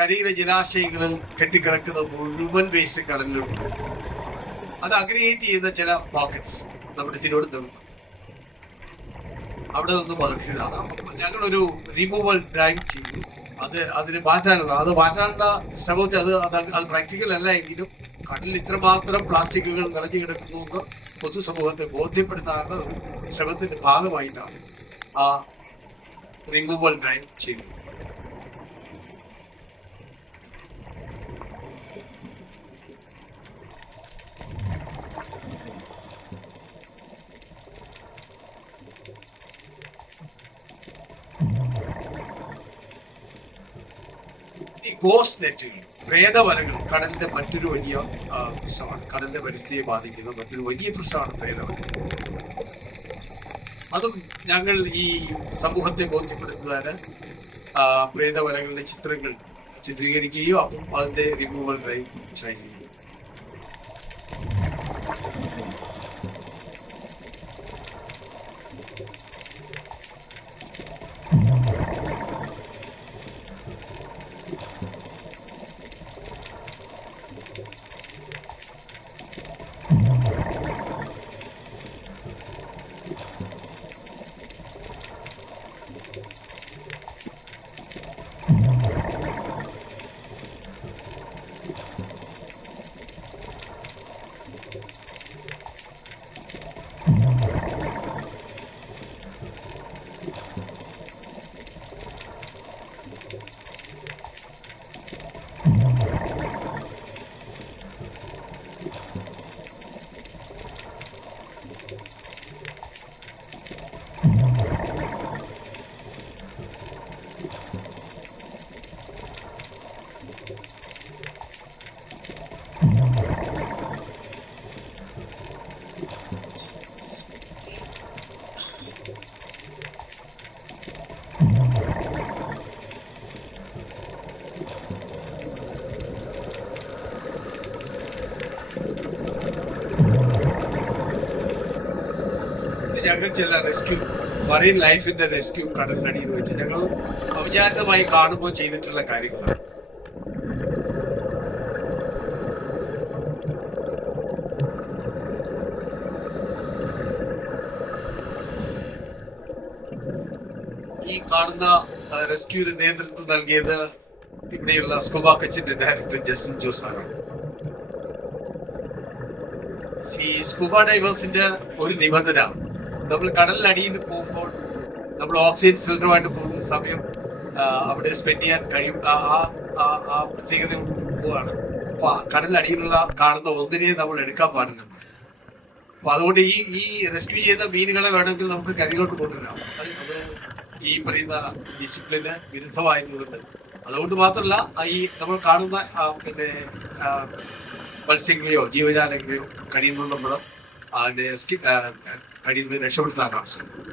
കരയിലെ ജലാശയങ്ങളിൽ കെട്ടിക്കിടക്കുന്ന മുഴുവൻ വേസ്റ്റ് കടലിലോട്ട് പോകും. അത് അഗ്രിഗേറ്റ് ചെയ്യുന്ന ചില പോക്കറ്റ്സ് നമ്മുടെ തിരുവനന്തപുരത്ത് അവിടെ നിന്ന് പകർത്തിയതാണ്. ഞങ്ങളൊരു റിമൂവൽ ഡ്രൈവ് ചെയ്തു. അതിന് മാറ്റാനുള്ള ശ്രമത്തിൽ അത് പ്രാക്ടിക്കൽ അല്ല എങ്കിലും കടലിൽ ഇത്രമാത്രം പ്ലാസ്റ്റിക്കുകൾ നിറഞ്ഞു കിടക്കുന്നു പൊതുസമൂഹത്തെ ബോധ്യപ്പെടുത്താനുള്ള ഒരു ശ്രമത്തിന്റെ ഭാഗമായിട്ടാണ് ആ റിമൂവൽ ഡ്രൈവ് ചെയ്തത്. ഈ ഗോസ്റ്റ് നെറ്റുകൾ, പ്രേതവലകൾ കടലിന്റെ മറ്റൊരു വലിയ പ്രശ്നമാണ്. കടലിന്റെ പരിസ്ഥിതിയെ ബാധിക്കുന്ന മറ്റൊരു വലിയ പ്രശ്നമാണ് പ്രേതവലകൾ. അതും ഞങ്ങൾ ഈ സമൂഹത്തെ ബോധ്യപ്പെടുത്തുന്നതിന് പ്രേതവലകളുടെ ചിത്രങ്ങൾ ചിത്രീകരിക്കുകയും അപ്പം അതിന്റെ റിമൂവൽ ഡ്രൈവ് ട്രൈ ചെയ്യുകയും. ഞങ്ങൾ ചില റെസ്ക്യൂ മറൈൻ ലൈഫിന്റെ റെസ്ക്യൂ കടലിനടിയിൽ വെച്ച് ഞങ്ങൾ ഔപചാരികമായി കാണുമ്പോൾ ചെയ്തിട്ടുള്ള കാര്യങ്ങളാണ്. ഈ കാണുന്ന റെസ്ക്യൂവിന് നേതൃത്വം നൽകിയത് ഇവിടെയുള്ള സ്കൂബ കച്ചിന്റെ ഡയറക്ടർ ജസ്റ്റിൻ ജോസാണ്. ഈ സ്കൂബ ഡൈവേഴ്സിന്റെ ഒരു നിബന്ധന, നമ്മൾ കടലിനടിയിൽ പോകുമ്പോൾ നമ്മൾ ഓക്സിജൻ സിലിണ്ടറുമായിട്ട് പോകുന്ന സമയം അവിടെ സ്പെൻഡ് ചെയ്യാൻ കഴിയും. ആ പ്രത്യേകത പോവാണ്. അപ്പൊ കടലിനടിയിലുള്ള കാണുന്ന ഒന്നിനെയും നമ്മൾ എടുക്കാൻ പാടില്ലെന്ന്. അപ്പൊ അതുകൊണ്ട് ഈ റെസ്ക്യൂ ചെയ്യുന്ന മീനുകളെ വേണമെങ്കിൽ നമുക്ക് കരയിലോട്ട് കൊണ്ടുവരാം. അത് ഈ പറയുന്ന ഡിസിപ്ലിന് വിരുദ്ധമായതുകൊണ്ട്, അതുകൊണ്ട് മാത്രമല്ല ഈ നമ്മൾ കാണുന്ന പിന്നെ മത്സ്യങ്ങളെയോ ജീവജാലങ്ങളെയോ കഴിയുന്നത് നമ്മൾ അതിനെ കഴിയുന്നത് രക്ഷപ്പെടുത്താനാണ് ശ്രമിക്കുന്നത്.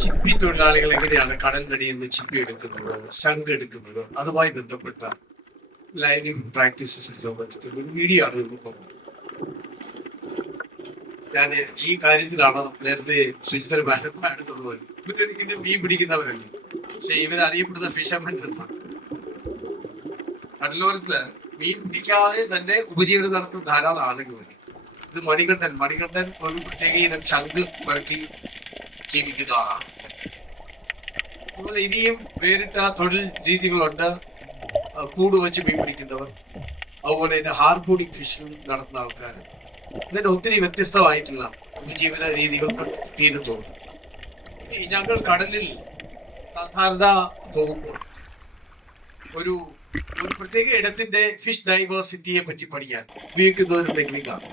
ചിപ്പി തൊഴിലാളികൾ എങ്ങനെയാണ് കടലിനടിയിൽ നിന്ന് ചിപ്പി എടുക്കുന്നത്, ശംഖ് എടുക്കുന്നത്, അതുമായി ബന്ധപ്പെട്ട ലൈവിംഗ് പ്രാക്ടീസസിനെ സംബന്ധിച്ചിട്ടുള്ള ഒരു വീഡിയോ ആണ് ഇപ്പോൾ. ഞാൻ ഈ കാര്യത്തിലാണ് നേരത്തെ ശുചിത്വ എടുത്തതുപോലെ ഇവരൊരിക്കലും മീൻ പിടിക്കുന്നവരല്ല, പക്ഷെ ഇവരറിയപ്പെടുന്ന ഫിഷർമെൻ എന്നാണ്. കടലോരത്ത് മീൻ പിടിക്കാതെ തന്നെ ഉപജീവനം നടത്തുന്ന ധാരാളം ആളുകളുണ്ട്. ഇത് മണികണ്ഠൻ ഒരു പ്രത്യേക ഇനം ശംഖ് പറക്കി ജീവിക്കുന്ന ആളാണ്. അതുപോലെ ഇനിയും വേറിട്ട തൊഴിൽ രീതികളുണ്ട്. കൂട് വെച്ച് മീൻ പിടിക്കുന്നവർ, അതുപോലെ തന്നെ ഹാർപൂണിങ് ഫിഷിംഗ് നടത്തുന്ന ആൾക്കാർ, ഇങ്ങനെ ഒത്തിരി വ്യത്യസ്തമായിട്ടുള്ള ഉപജീവന രീതികൾ തീരത്തോന്നും. ഞങ്ങൾ കടലിൽ സാധാരണ പോകുമ്പോൾ ഒരു പ്രത്യേക ഇടത്തിന്റെ ഫിഷ് ഡൈവേഴ്സിറ്റിയെ പറ്റി പഠിക്കാൻ ഉപയോഗിക്കുന്ന ഒരു ടെക്നിക്കാണ്.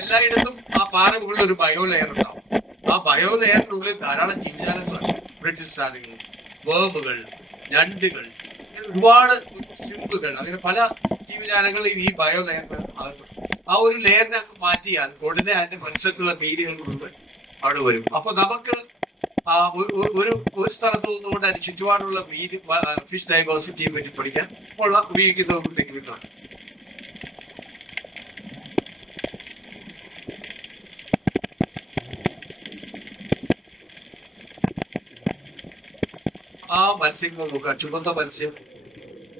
എല്ലായിടത്തും ആ പാറകളിൽ ഒരു ബയോ ലെയർ ഉണ്ടാവും. ആ ബയോ ലെയറിനുള്ളിൽ ധാരാളം ജീവജാലങ്ങളാണ്. ബ്രിട്ടീഷ് സാധനങ്ങൾ, വേമ്പുകൾ, ഞണ്ടുകൾ, ഒരുപാട് ശിമ്പുകൾ, അങ്ങനെ പല ജീവജാലങ്ങളും ഈ ബയോ ലെയറിന് അകത്തും. ആ ഒരു ലെയറിനെ മാറ്റിയാൽ ഉടനെ അതിന്റെ പരിസരത്തുള്ള മീനുകൾ മുഴുവൻ അവിടെ വരും. അപ്പൊ നമുക്ക് ഒരു സ്ഥലത്ത് നിന്നുകൊണ്ട് അതിന് ചുറ്റുപാടുള്ള ഫിഷ് ഡൈവേഴ്സിറ്റിയെ പറ്റി പഠിക്കാൻ ഉപയോഗിക്കുന്ന ഒരു ടെക്നിക്കാണ്. ആ മത്സ്യങ്ങൾ നോക്കുക, ചുവന്ന മത്സ്യം,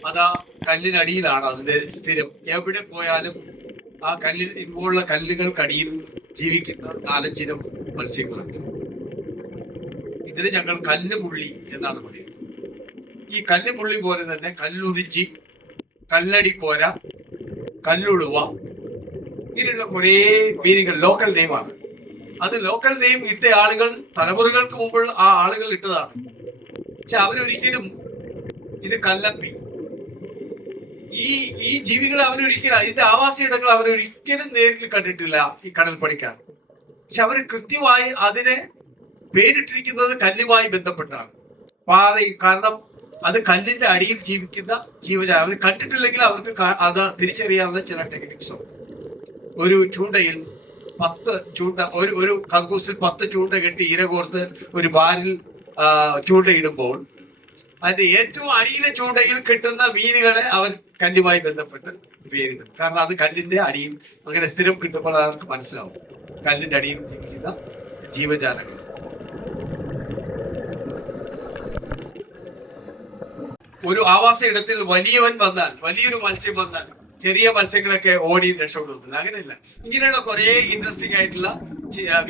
അതാ കല്ലിനടിയിലാണ് അതിന്റെ സ്ഥിരം. എവിടെ പോയാലും ആ ഇതുപോലുള്ള കല്ലുകൾക്കടിയിൽ ജീവിക്കുന്ന 4-5 മത്സ്യങ്ങളുണ്ട്. ഇതിന് ഞങ്ങൾ കല്ലുമുള്ളി എന്നാണ് പറയുന്നത്. ഈ കല്ലുമുള്ളി പോലെ തന്നെ കല്ലുറിഞ്ചി, കല്ലടിക്കോര, കല്ലുളുവ, ഇങ്ങനെയുള്ള കുറേ മീനുകൾ ലോക്കൽ നെയിമാണ്. അത് ലോക്കൽ നെയിം ഇട്ട ആളുകൾ തലമുറകൾക്ക് മുമ്പുള്ള ആ ആളുകൾ ഇട്ടതാണ്. പക്ഷെ അവരൊരിക്കലും ഇത് കല്ലപ്പി, ഈ ജീവികളെ അവരൊരിക്കലും, അതിന്റെ ആവാസയിടങ്ങൾ അവരൊരിക്കലും നേരിൽ കണ്ടിട്ടില്ല ഈ കടൽ പണിക്കാർ. പക്ഷെ അവർ കൃത്യമായി അതിനെ പേരിട്ടിരിക്കുന്നത് കല്ലുമായി ബന്ധപ്പെട്ടാണ്. കാരണം അത് കല്ലിന്റെ അടിയിൽ ജീവിക്കുന്ന ജീവജാലം. അവർ കണ്ടിട്ടില്ലെങ്കിൽ അവർക്ക് അത് തിരിച്ചറിയാവുന്ന ചില ടെക്നിക്സ് ഉണ്ട്. ഒരു ചൂണ്ടയിൽ 10 ചൂണ്ട, ഒരു കങ്കൂസിൽ 10 ചൂണ്ട കെട്ടി ഇര കോർത്ത് ഒരു ബാരിൽ ചൂണ്ടയിടുമ്പോൾ അതിന്റെ ഏറ്റവും അടിയിലെ ചൂണ്ടയിൽ കിട്ടുന്ന മീനുകളെ അവർ കല്ലുമായി ബന്ധപ്പെട്ട് പേരിടും. കാരണം അത് കല്ലിന്റെ അടിയിൽ അങ്ങനെ സ്ഥിരം കിട്ടുമ്പോൾ അവർക്ക് മനസ്സിലാവും കല്ലിന്റെ അടിയിൽ ജീവിക്കുന്ന ജീവജാലങ്ങൾ. ഒരു ആവാസ ഇടത്തിൽ വലിയൊരു മത്സ്യം വന്നാൽ ചെറിയ മത്സ്യങ്ങളൊക്കെ ഓടി രക്ഷപ്പെടുന്നത് അങ്ങനെയല്ല. ഇങ്ങനെയുള്ള കുറെ ഇൻട്രസ്റ്റിംഗ് ആയിട്ടുള്ള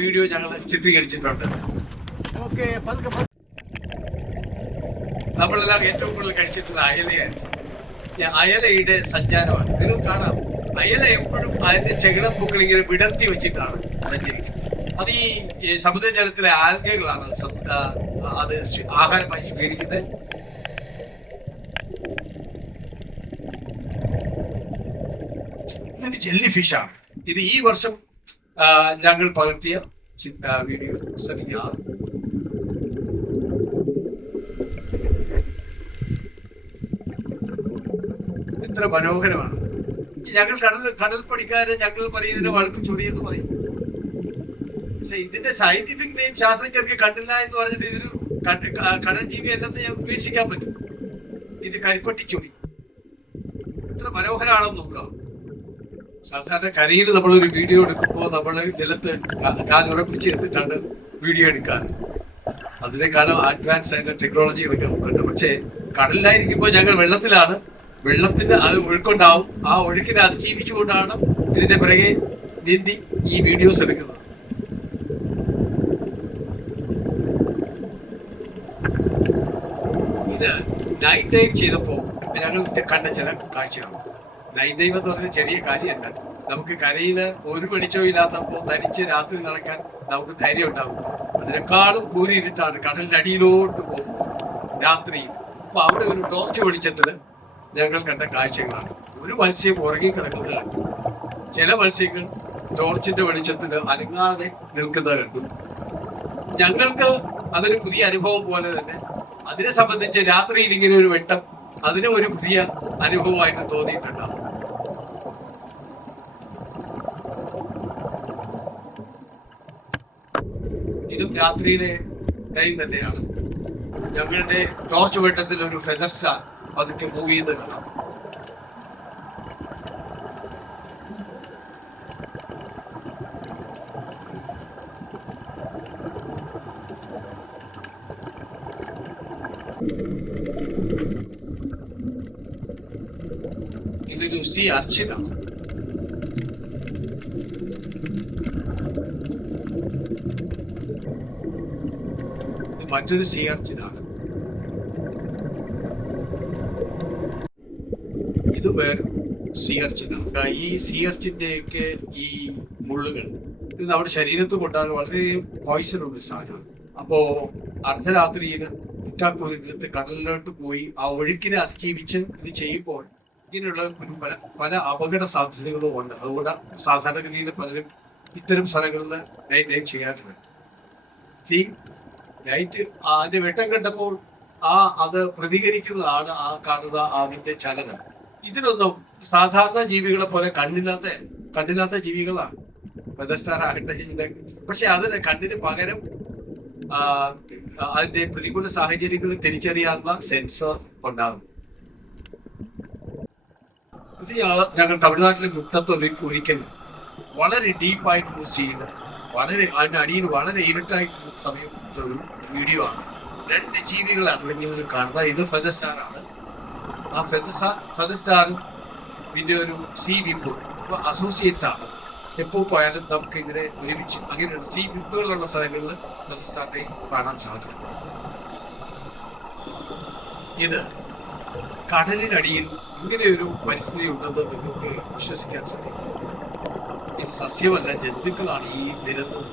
വീഡിയോ ഞങ്ങൾ ചിത്രീകരിച്ചിട്ടുണ്ട്. നമ്മളെല്ലാം ഏറ്റവും കൂടുതൽ കഴിച്ചിട്ടുള്ള അയലയായിരുന്നു. അയലയുടെ സഞ്ചാരമാണ്. നിങ്ങൾ കാണാം, അയല എപ്പോഴും അതിന്റെ ചെകിളപ്പൂക്കൾ ഇങ്ങനെ വിടർത്തി വെച്ചിട്ടാണ് സഞ്ചരിക്കുന്നത്. അത് ഈ സമുദ്രജലത്തിലെ ആൽഗകളാണ് അത് ആഹാരമായി സ്വീകരിക്കുന്നത്. ഇതൊരു ജെല്ലി ഫിഷാണ്. ഇത് ഈ വർഷം ഞങ്ങൾ പകർത്തിയ വീഡിയോ ശ്രദ്ധിക്കുക. എത്ര മനോഹരമാണ്. ഞങ്ങൾ കടൽ പണിക്കാരെ ഞങ്ങൾ പറയുന്നതിന് വഴക്ക് ചൊടിയെന്ന് പറയും. പക്ഷെ ഇതിന്റെ സയന്റിഫിക് നെയിം ശാസ്ത്രജ്ഞർക്ക് കണ്ടില്ല എന്ന് പറഞ്ഞിട്ട് ഇതൊരു കടൽ ജീവി അല്ലെന്ന് ഞാൻ ഉപേക്ഷിക്കാൻ പറ്റും. ഇത് കരിപ്പട്ടി ചൊടി എത്ര മനോഹരമാണെന്ന് നോക്കാം. സാധാരണ കരയിൽ നമ്മളൊരു വീഡിയോ എടുക്കുമ്പോൾ നമ്മൾ നിലത്ത് കാലുറപ്പിച്ചിരുന്നിട്ടാണ് വീഡിയോ എടുക്കാൻ. അതിനേക്കാളും അഡ്വാൻസ് ആയിട്ടുള്ള ടെക്നോളജികളൊക്കെ നമുക്കുണ്ട്. പക്ഷേ കടലിലായിരിക്കുമ്പോൾ ഞങ്ങൾ വെള്ളത്തിലാണ്. വെള്ളത്തിന് അത് ഒഴുക്കുണ്ടാവും. ആ ഒഴുക്കിനെ അതിജീവിച്ചുകൊണ്ടാണ് ഇതിന്റെ പിറകെ നീന്തി ഈ വീഡിയോസ് എടുക്കുന്നത്. ഇത് നൈറ്റ് ഡൈവ് ചെയ്തപ്പോൾ ഞങ്ങൾ കണ്ട ചില കാഴ്ചയാണ്. നൈറ്റ് ഡൈവ് എന്ന് പറയുന്നത് ചെറിയ കാര്യമല്ല. നമുക്ക് കരയിൽ ഒരു വെളിച്ചവും ഇല്ലാത്തപ്പോൾ തനിച്ച് രാത്രി നടക്കാൻ നമുക്ക് ധൈര്യം ഉണ്ടാവും. അതിനേക്കാളും കൂരിരുട്ടാണ് കടലിന്റെ അടിയിലോട്ട് പോകുന്നത് രാത്രിയിൽ. അപ്പൊ അവിടെ ഒരു ടോർച്ച് വെളിച്ചത്തില് ഞങ്ങൾ കണ്ട കാഴ്ചകളാണ്. ഒരു മത്സ്യം ഉറങ്ങിക്കിടക്കുന്നത് കണ്ടു. ചില മത്സ്യങ്ങൾ ടോർച്ചിന്റെ വെളിച്ചത്തിൽ അനങ്ങാതെ നിൽക്കുന്നത് കണ്ടു. ഞങ്ങൾക്ക് അതൊരു പുതിയ അനുഭവം പോലെ തന്നെ അതിനെ സംബന്ധിച്ച് രാത്രിയിൽ ഇങ്ങനെ ഒരു വെട്ടം അതിനും ഒരു പുതിയ അനുഭവമായിട്ട് തോന്നിയിട്ടുണ്ടാവും. ഇതും രാത്രിയിലെ ടൈം തന്നെയാണ്. ഞങ്ങളുടെ ടോർച്ച് വെട്ടത്തിൽ ഒരു ഫെദർ സ്റ്റാർ അതൊക്കെ മൂവ് ചെയ്ത് കാണാം. ഇതൊരു സീ അർച്ചിനാണ്. മറ്റൊരു സീ അർച്ചിനാണ്. ഇത് വേറെ സീ അർച്ചിനാണ്. ഈ സീ അർച്ചിന്റെയൊക്കെ ഈ മുള്ളുകൾ ഇത് നമ്മുടെ ശരീരത്ത് കൊണ്ടാൽ വളരെ പോയിസണുള്ള സാധനമാണ്. അപ്പോ അർദ്ധരാത്രിയിൽ കുറ്റാക്കൂരിനടുത്ത് കടലിലോട്ട് പോയി ആ ഒഴുക്കിനെ അതിജീവിച്ച് ഇത് ചെയ്യുമ്പോൾ ഇങ്ങനെയുള്ള ഒരു പല അപകട സാധ്യതകളും ഉണ്ട്. അതുകൊണ്ട് സാധാരണഗതിയിൽ പലരും ഇത്തരം സ്ഥലങ്ങളിൽ നൈറ്റ് ഡൈവ് ചെയ്യാറുണ്ട്. നൈറ്റ് അതിന്റെ വെട്ടം കണ്ടപ്പോൾ അത് പ്രതികരിക്കുന്നതാണ് ആ കാണുന്ന അതിന്റെ ചലനം. ഇതിനൊന്നും സാധാരണ ജീവികളെ പോലെ കണ്ണില്ലാത്ത ജീവികളാണ് പ്രദസ്റ്റാറാകട്ടെ. പക്ഷെ അതിന് കണ്ണിന് പകരം അതിന്റെ പ്രതികൂല സാഹചര്യങ്ങൾ തിരിച്ചറിയാനുള്ള സെൻസർ ഉണ്ടാകും. ഇത് ഞങ്ങൾ തമിഴ്നാട്ടിലെ മുട്ടത്തൊലിക്ക് ഒരിക്കലും വളരെ ഡീപ്പായിട്ട് ചെയ്യുന്ന വളരെ അതിന്റെ അടിയിൽ വളരെ ഇരുട്ടായിട്ടുള്ള സമയം ഒരു വീഡിയോ ആണ്. 2 ജീവികളാണ് നിങ്ങൾ കാണുന്നത്. ഇത് ഫെദർ സ്റ്റാർ ആണ്. ആ ഫെദർ സ്റ്റാറും പിന്നെ ഒരു സീ വിപ്പ് അസോസിയേറ്റ്സ് ആണ്. എപ്പോൾ പോയാലും നമുക്ക് ഇതിനെ ഒരുമിച്ച് അങ്ങനെയുള്ള സീ വിപ്പുകളുള്ള സ്ഥലങ്ങളിൽ ഫെദർ സ്റ്റാറിനെ കാണാൻ സാധിക്കും. ഇത് കടലിനടിയിൽ ഇങ്ങനെ ഒരു പരിസ്ഥിതി ഉണ്ടെന്ന് നിങ്ങൾക്ക് വിശ്വസിക്കാൻ സാധിക്കും. ഇത് സസ്യമല്ല, ജന്തുക്കളാണ് ഈ നിരന്നത്.